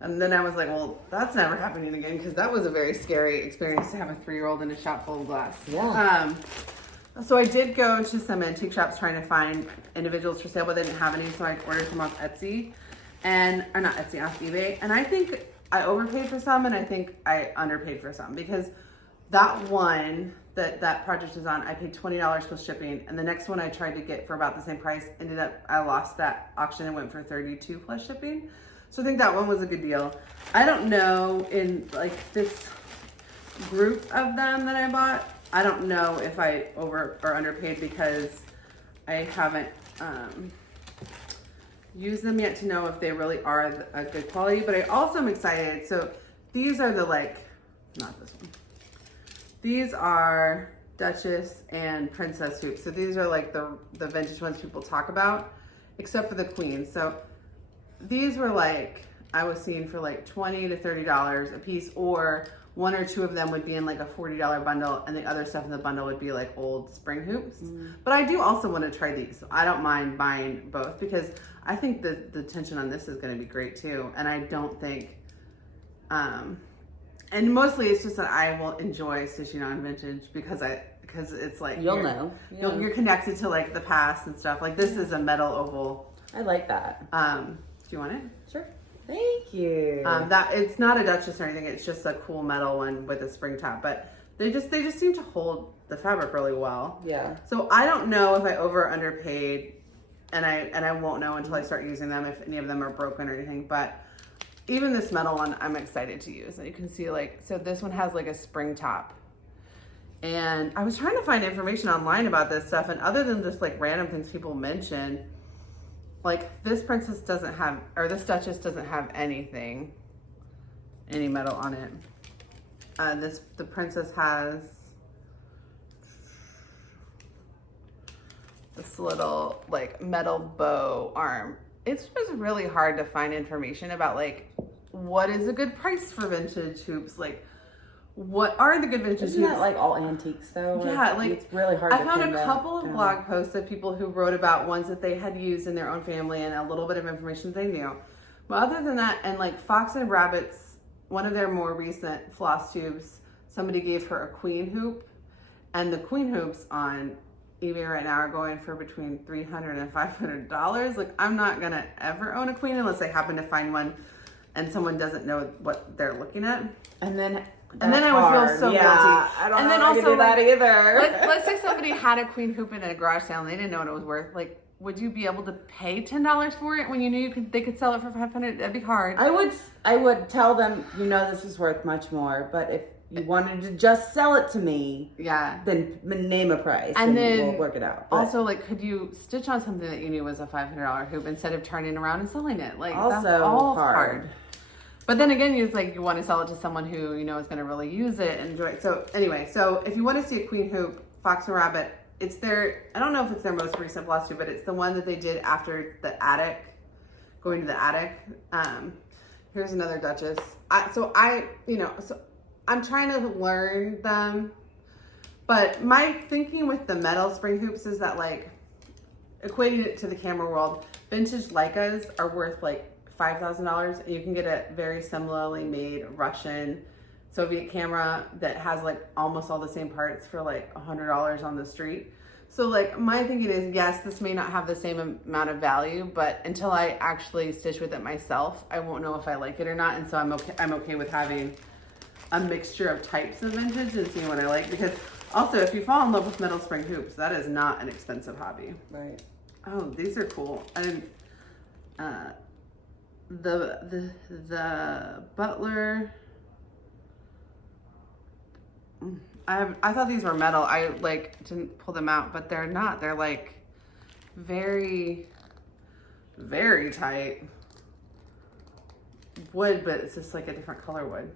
and then I was like, well, that's never happening again, because that was a very scary experience to have a 3-year-old in a shop full of glass. Yeah. So I did go to some antique shops trying to find individuals for sale, but they didn't have any, so I ordered some off Etsy, or not Etsy, off eBay. And I think I overpaid for some, and I think I underpaid for some, because that one that project is on, I paid $20 plus shipping, and the next one I tried to get for about the same price, I lost that auction and went for $32 plus shipping. So I think that one was a good deal. I don't know, in like this group of them that I bought, I don't know if I over or underpaid because I haven't used them yet to know if they really are a good quality, but I also am excited. So these are the not this one. These are Duchess and Princess hoops. So these are like the vintage ones people talk about, except for the Queen. So these were like, I was seeing for like $20 to $30 a piece, or one or two of them would be in like a $40 bundle, and the other stuff in the bundle would be like old spring hoops. But I do also want to try these. So I don't mind buying both because I think the tension on this is going to be great too. And I don't think, and mostly it's just that I will enjoy stitching on vintage because it's like you're connected to like the past and stuff. Like this is a metal oval. I like that. Do you want it? Sure. Thank you. That it's not a Duchess or anything. It's just a cool metal one with a spring top, but they just seem to hold the fabric really well. Yeah. So I don't know if I over or underpaid, and I won't know until I start using them if any of them are broken or anything. But even this metal one, I'm excited to use. And you can see so this one has like a spring top. And I was trying to find information online about this stuff, and other than just like random things people mention, like this Princess doesn't have, or this Duchess doesn't have any metal on it. The Princess has this little like metal bow arm. It's just really hard to find information about like what is a good price for vintage hoops. Like what are the good vintage hoops? Isn't that like all antiques though? Yeah, like it's really hard. I found a couple of blog posts of people who wrote about ones that they had used in their own family and a little bit of information they knew. But other than that, and like Fox and Rabbits, one of their more recent Flosstubes, somebody gave her a queen hoop, and the queen hoops on eBay right now are going for between $300 and $500. Like I'm not gonna ever own a queen unless I happen to find one and someone doesn't know what they're looking at. And then I would feel so guilty. I don't know how to do that either. Let's say somebody had a queen hoop in a garage sale and they didn't know what it was worth. Like, would you be able to pay $10 for it when you knew they could sell it for $500? That'd be hard. I would tell them, this is worth much more, but if you wanted to just sell it to me, then name a price and then we'll work it out. But also, like, could you stitch on something that you knew was a $500 hoop instead of turning around and selling it? Like, also that's all hard. But then again, you want to sell it to someone who is going to really use it and enjoy it. So anyway, if you want to see a queen hoop, Fox and Rabbit, it's their, I don't know if it's their most recent Flosstube, but it's the one that they did after the attic, going to the attic. Here's another Duchess. So I'm trying to learn them, but my thinking with the metal spring hoops is that like equating it to the camera world, vintage Leicas are worth like $5,000, and you can get a very similarly made Russian Soviet camera that has like almost all the same parts for like $100 on the street. So like my thinking is, yes, this may not have the same amount of value, but until I actually stitch with it myself, I won't know if I like it or not. And so I'm okay with having a mixture of types of vintage and seeing what I like, because also if you fall in love with metal spring hoops, that is not an expensive hobby. Right. Oh, these are cool. And the Butler, I thought these were metal. I didn't pull them out, but they're not. They're like very, very tight wood, but it's just like a different color wood.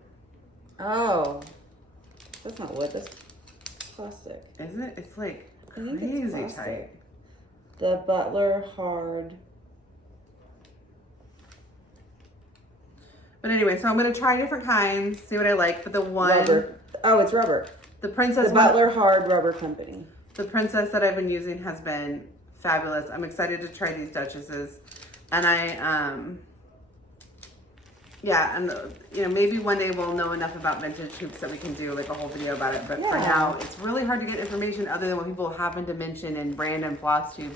Oh, that's not wood, that's plastic. Isn't it? It's like crazy tight. The Butler hard. But anyway, so I'm going to try different kinds, see what I like. But the one... Rubber. Oh, it's rubber. The Princess... The Butler Hard Rubber Company. The Princess that I've been using has been fabulous. I'm excited to try these Duchesses. And maybe one day we'll know enough about vintage hoops that we can do like a whole video about it. But for now, it's really hard to get information other than what people happen to mention in random Flosstubes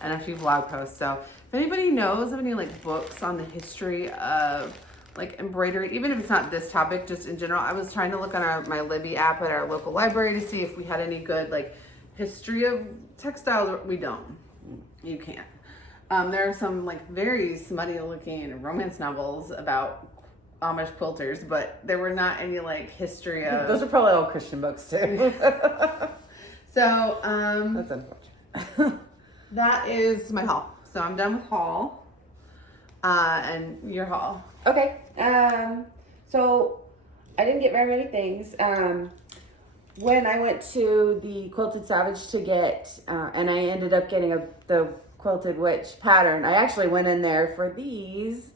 and a few blog posts. So if anybody knows of any like books on the history of like embroidery, even if it's not this topic, just in general. I was trying to look on my Libby app at our local library to see if we had any good like history of textiles. We don't. You can't. There are some like very smutty looking romance novels about Amish quilters, but there were not any like history of. Those are probably all Christian books too. So that's unfortunate. That is my haul. So I'm done with haul. And your haul. Okay. So I didn't get very many things. When I went to the Quilted Savage to get, and I ended up getting the Quilted Witch pattern, I actually went in there for these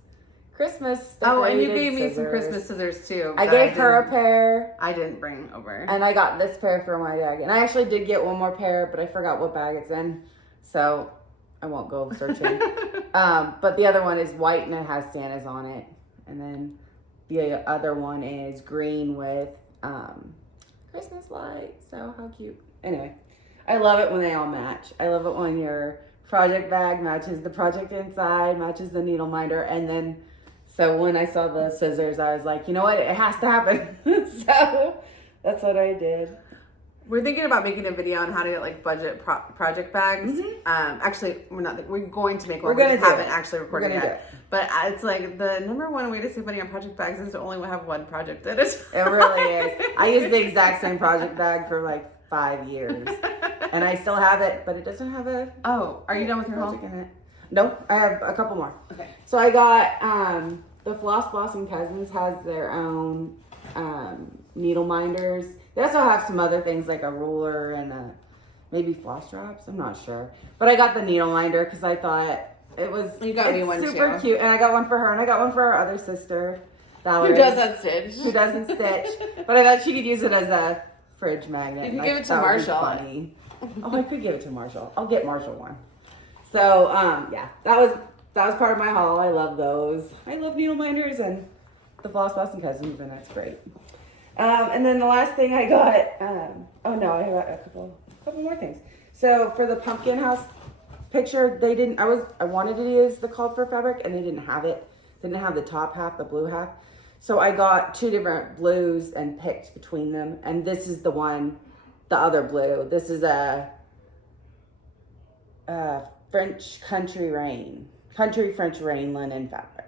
Christmas. Oh, and you gave me some Christmas scissors too. I gave her a pair. I didn't bring over. And I got this pair for my bag. And I actually did get one more pair, but I forgot what bag it's in. So I won't go searching. But the other one is white and it has Santa's on it. And then the other one is green with Christmas lights. So how cute. Anyway, I love it when they all match. I love it when your project bag matches the project inside, matches the needle minder. And then, so when I saw the scissors, I was like, you know what? It has to happen. So that's what I did. We're thinking about making a video on how to get like budget project bags. Mm-hmm. Actually, we're going to make one. We just haven't actually recorded yet. But it's like the number one way to save money on project bags is to only have one project in it. It really is. I use the exact same project bag for like 5 years. And I still have it, but it doesn't have a... Oh, are you done with your haul? In it. No, I have a couple more. Okay. So I got the Floss Blossom Cousins has their own needle minders. They also have some other things like a ruler and maybe floss drops. I'm not sure. But I got the needle minder because I thought you got me one super too. Cute. And I got one for her and I got one for our other sister, Valerie. Who doesn't stitch. Who doesn't stitch. But I thought she could use it as a fridge magnet. You can give it to Marshall. Funny. Oh, I could give it to Marshall. I'll get Marshall one. So, yeah, that was part of my haul. I love those. I love needle minders and the Floss Blossom Cousins, and that's great. And then the last thing I got, I got a couple more things. So for the pumpkin house picture, I wanted to use the called for fabric, and they didn't have it. They didn't have the top half, the blue half. So I got 2 different blues and picked between them, and this is the other blue. This is a French country French rain linen fabric.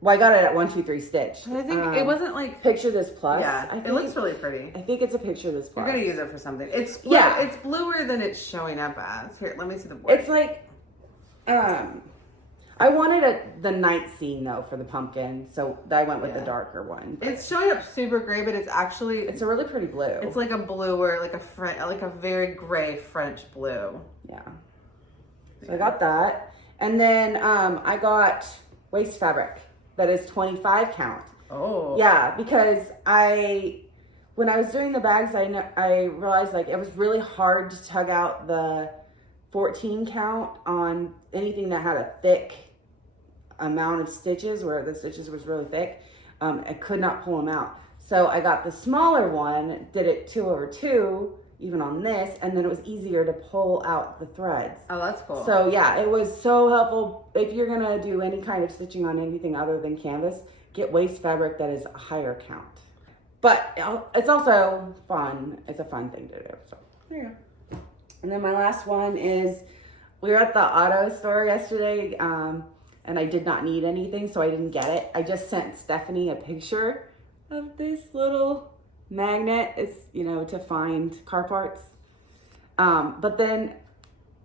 Well, I got it at 123 Stitch. I think it wasn't like Picture This Plus. Yeah, it looks really pretty. I think it's a Picture This Plus. You're gonna use it for something. It's blue, yeah. It's bluer than it's showing up as. Here, let me see the board. It's like, I wanted the night scene though for the pumpkin, so I went with the darker one. It's showing up super gray, but it's a really pretty blue. It's like a bluer, like a very gray French blue. Yeah. So I got that, and then I got waist fabric that is 25 count. Oh. Yeah, because when I was doing the bags, I realized like it was really hard to tug out the 14 count on anything that had a thick amount of stitches, where the stitches was really thick. I could not pull them out. So I got the smaller one, did it 2/2, even on this, and then it was easier to pull out the threads. Oh, that's cool. So yeah, it was so helpful. If you're gonna do any kind of stitching on anything other than canvas, get waist fabric that is a higher count. But it's also fun. It's a fun thing to do. So there you go. And then my last one is, we were at the auto store yesterday, and I did not need anything, so I didn't get it. I just sent Stephanie a picture of this little magnet. It's, to find car parts. But then,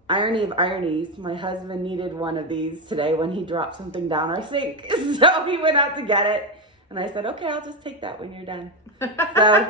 irony of ironies, my husband needed one of these today when he dropped something down our sink. So he went out to get it. And I said, okay, I'll just take that when you're done. So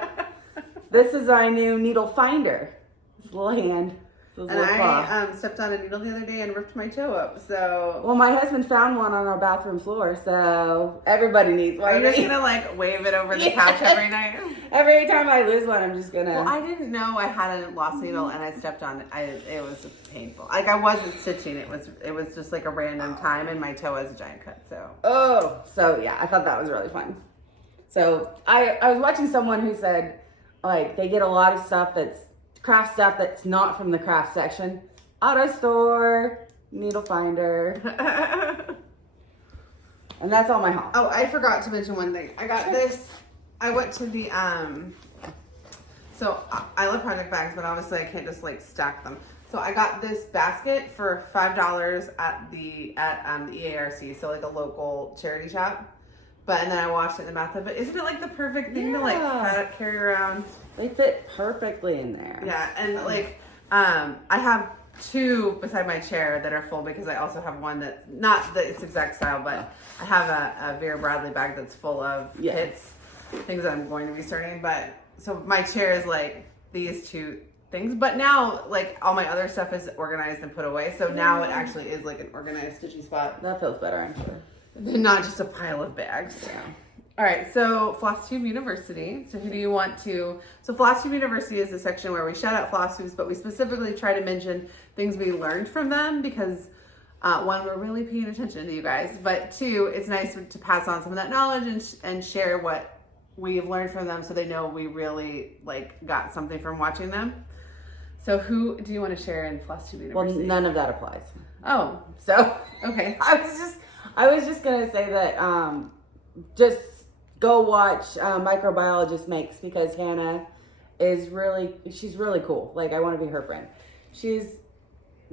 this is our new needle finder. This little hand. And I stepped on a needle the other day and ripped my toe up, so... Well, my husband found one on our bathroom floor, so everybody needs one. Are you just gonna, wave it over the couch every night? Every time I lose one, I'm just gonna... Well, I didn't know I had a lost needle, and I stepped on it. It was painful. Like, I wasn't stitching. It was just, like, a random time, and my toe has a giant cut, so... Oh! So, yeah, I thought that was really fun. So, I was watching someone who said, like, they get a lot of stuff craft stuff that's not from the craft section. Auto store, needle finder. And that's all my haul. Oh, I forgot to mention one thing. I got this. I went to the, so I love project bags, but obviously I can't just stack them. So I got this basket for $5 at the EARC, so like a local charity shop. And then I washed it in the bathtub. But isn't it like the perfect thing to like carry around? They fit perfectly in there. Yeah, and like I have 2 beside my chair that are full because I also have one that's not its exact style, but I have a Vera Bradley bag that's full of kits, things that I'm going to be starting. But so my chair is like these 2 things, but now like all my other stuff is organized and put away. So now it actually is like an organized stitchy spot. That feels better, I'm sure. Not just a pile of bags. Yeah. All right, so Flosstube University. So who do you want to? So Flosstube University is a section where we shout out Flosstubes, but we specifically try to mention things we learned from them because 1, we're really paying attention to you guys, but 2, it's nice to pass on some of that knowledge and share what we've learned from them so they know we really like got something from watching them. So who do you want to share in Flosstube University? Well, none of that applies. Oh, so okay. I was just gonna say that just go watch Microbiologist Makes because Hannah is she's really cool. Like I want to be her friend. She's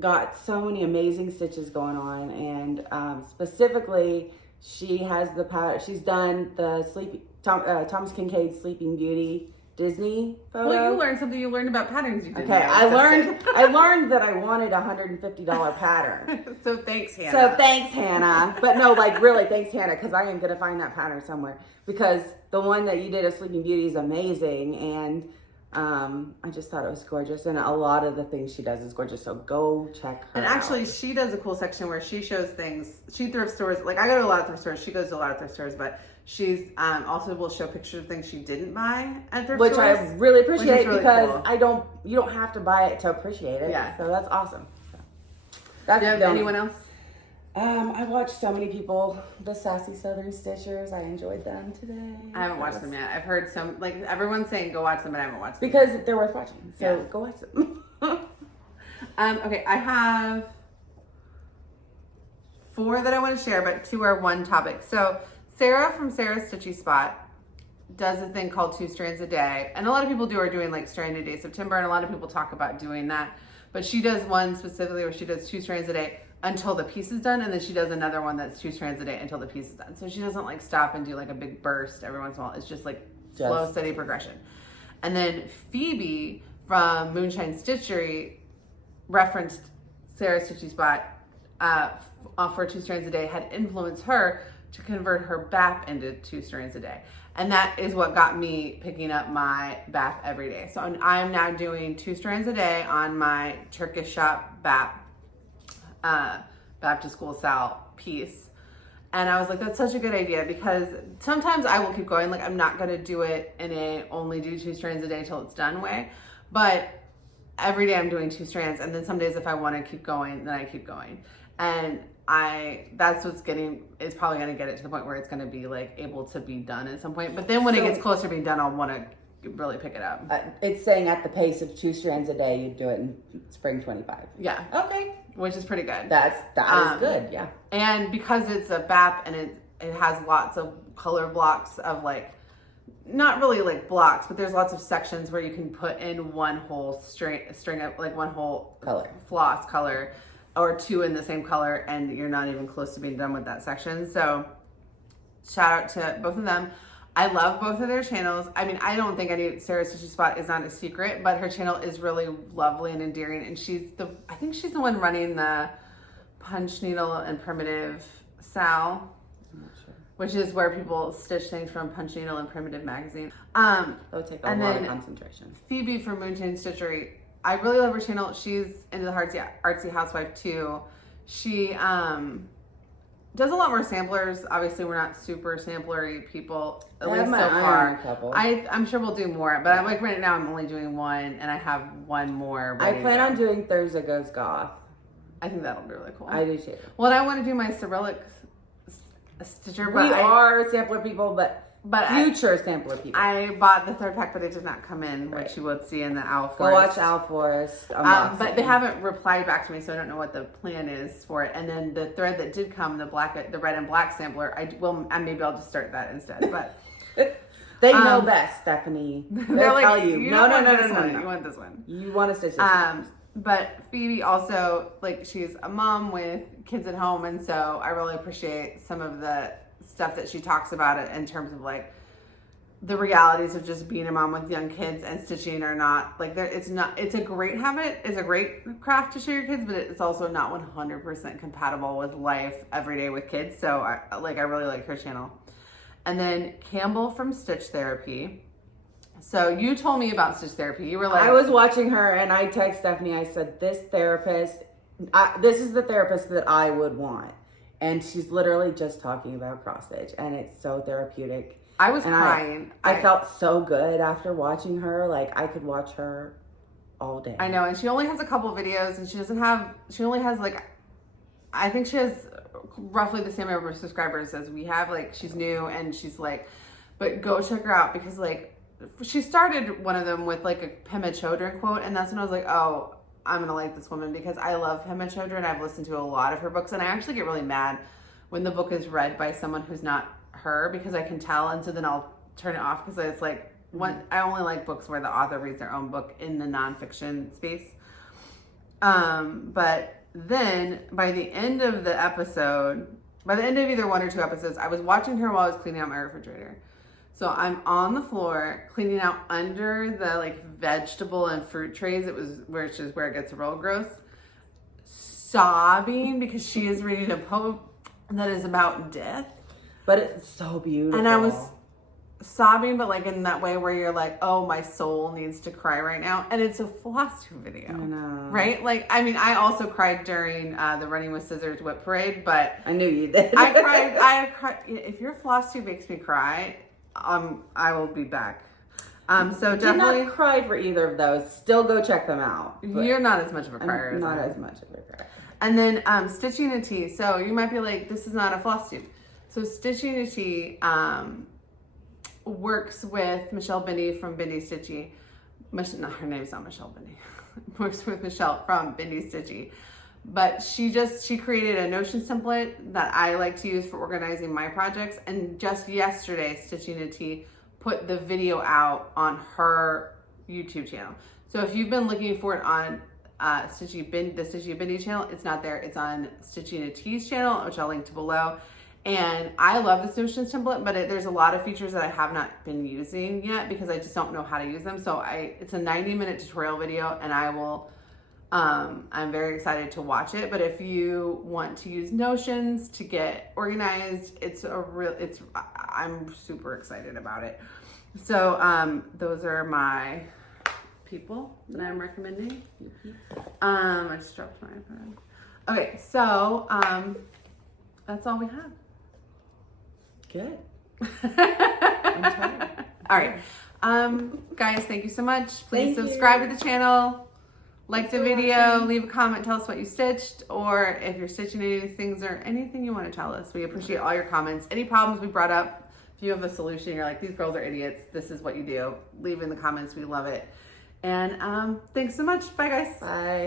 got so many amazing stitches going on, and specifically she has the pattern. She's done the Thomas Kincaid's Sleeping Beauty Disney photo. Well, you learned something. You learned about patterns you didn't know. I learned that I wanted a $150 pattern. So thanks, Hannah. But no, like really, thanks, Hannah, because I am going to find that pattern somewhere. Because the one that you did of Sleeping Beauty is amazing, and I just thought it was gorgeous. And a lot of the things she does is gorgeous, so go check her And actually, she does a cool section where she shows things. She thrift stores. Like I go to a lot of thrift stores. She goes to a lot of thrift stores, but she's also will show pictures of things she didn't buy at thrift stores. Which I really appreciate because cool. You don't have to buy it to appreciate it. Yeah. So that's awesome. That's anyone else? I watched so many people, the Sassy Southern Stitchers. I enjoyed them today. I haven't watched them yet. I've heard some, like everyone's saying go watch them, but I haven't watched them because yet. They're worth watching. So go watch them. Okay, I have 4 that I want to share, but 2 are one topic. So Sarah from Sarah's Stitchy Spot does a thing called 2 strands a day, and a lot of people are doing like strand a day September, and a lot of people talk about doing that. But she does one specifically where she does 2 strands a day until the piece is done, and then she does another one that's 2 strands a day until the piece is done. So she doesn't like stop and do like a big burst every once in a while. It's just like slow, steady progression. And then Phoebe from Moonshine Stitchery referenced Sarah's Stitchy Spot for 2 strands a day, had influenced her to convert her BAP into 2 strands a day. And that is what got me picking up my BAP every day. So I'm now doing 2 strands a day on my Turkish shop BAP, Back to School Sal piece. And I was like, that's such a good idea because sometimes I will keep going. Like I'm not going to do it in a only do 2 strands a day till it's done way. But every day I'm doing 2 strands. And then some days if I want to keep going, then I keep going. And that's what's is probably going to get it to the point where it's going to be like able to be done at some point. But then when it gets closer to being done, I'll want to really pick it up. It's saying at the pace of 2 strands a day, you do it in spring 25. Yeah. Okay. Which is pretty good. That is good. Yeah. And because it's a BAP and it has lots of color blocks of like, not really like blocks, but there's lots of sections where you can put in one whole string of like one whole color floss color or 2 in the same color, and you're not even close to being done with that section. So shout out to both of them. I love both of their channels. I mean, I don't think Sarah's Stitchy Spot is not a secret, but her channel is really lovely and endearing. And I think she's the one running the Punch Needle and Primitive Sal, I'm not sure. Which is where people stitch things from Punch Needle and Primitive magazine. It'll take a lot of concentration. Phoebe from Moonshine Stitchery, I really love her channel. She's into the artsy housewife too. She does a lot more samplers. Obviously, we're not super samplery people, at least so far. I'm sure we'll do more, but I'm like right now I'm only doing 1, and I have 1 more. I plan on doing Thursday Goes Goth. I think that'll be really cool. I do too. Well, and I want to do my Cyrillic stitcher. We are sampler people, but future sampler people. I bought the 3rd pack, but it did not come in, which you will see in the OwlForest. Go watch OwlForest. But they haven't replied back to me, so I don't know what the plan is for it. And then the thread that did come, the red and black sampler, maybe I'll just start that instead. But they know best, Stephanie. They'll tell you. No. You want this one. You want to stitch this. But Phoebe also, like, she's a mom with kids at home, and so I really appreciate some of the stuff that she talks about it in terms of, like, the realities of just being a mom with young kids, and stitching or not. Like, it's a great habit, it's a great craft to show your kids, but it's also not 100% compatible with life every day with kids. So I really like her channel. And then Campbell from Stitch Therapy. So you told me about Stitch Therapy. You were like, I was watching her and I texted Stephanie, I said, this is the therapist that I would want. And she's literally just talking about cross stitch, and it's so therapeutic. I was crying. I felt so good after watching her. Like, I could watch her all day. I know, and she only has a couple videos, and she only has, like, I think she has roughly the same number of subscribers as we have. Like, she's new, and she's like, but go check her out, because, like, she started one of them with, like, a Pema Chodron quote, and that's when I was like, oh, I'm gonna like this woman, because I love Pema Chodron. I've listened to a lot of her books, and I actually get really mad when the book is read by someone who's not her, because I can tell, and so then I'll turn it off, because it's like, I only like books where the author reads their own book in the nonfiction space. But then by the end of either one or two episodes, I was watching her while I was cleaning out my refrigerator. So I'm on the floor cleaning out under the, like, vegetable and fruit trays. Which is where it gets real gross. Sobbing because she is reading a poem that is about death. But it's so beautiful. And I was sobbing, but, like, in that way where you're like, oh, my soul needs to cry right now. And it's a Flosstube video. I know. Right? Like, I mean, I also cried during the Running with Scissors Whip Parade, but I knew you did. I cried. If your Flosstube makes me cry, I will be back. So definitely. Did not cry for either of those. Still go check them out. You're not as much of a crier. Not as much of a crier. And then Stitching a Tea. So you might be like, this is not a Flosstube. So Stitching a Tea works with Michelle Bendy from Bendy Stitchy. Her name's not Michelle Bendy. Works with Michelle from Bendy Stitchy. But she created a Notion template that I like to use for organizing my projects. And just yesterday, Stitching a Tea put the video out on her YouTube channel. So if you've been looking for it on the Stitchy Bendy channel, it's not there. It's on Stitching a Tea's channel, which I'll link to below. And I love this Notion template, but there's a lot of features that I have not been using yet because I just don't know how to use them. So it's a 90-minute tutorial video, and I'm very excited to watch it. But if you want to use Notions to get organized, I'm super excited about it. So those are my people that I'm recommending. I just dropped my iPad. Okay, so that's all we have. Good. I'm tired. All right. Guys, thank you so much. Please subscribe to the channel. Like the video, leave a comment, tell us what you stitched, or if you're stitching any things or anything you want to tell us. We appreciate all your comments. Any problems we brought up, if you have a solution, you're like, these girls are idiots, this is what you do, leave in the comments. We love it. And thanks so much. Bye, guys. Bye.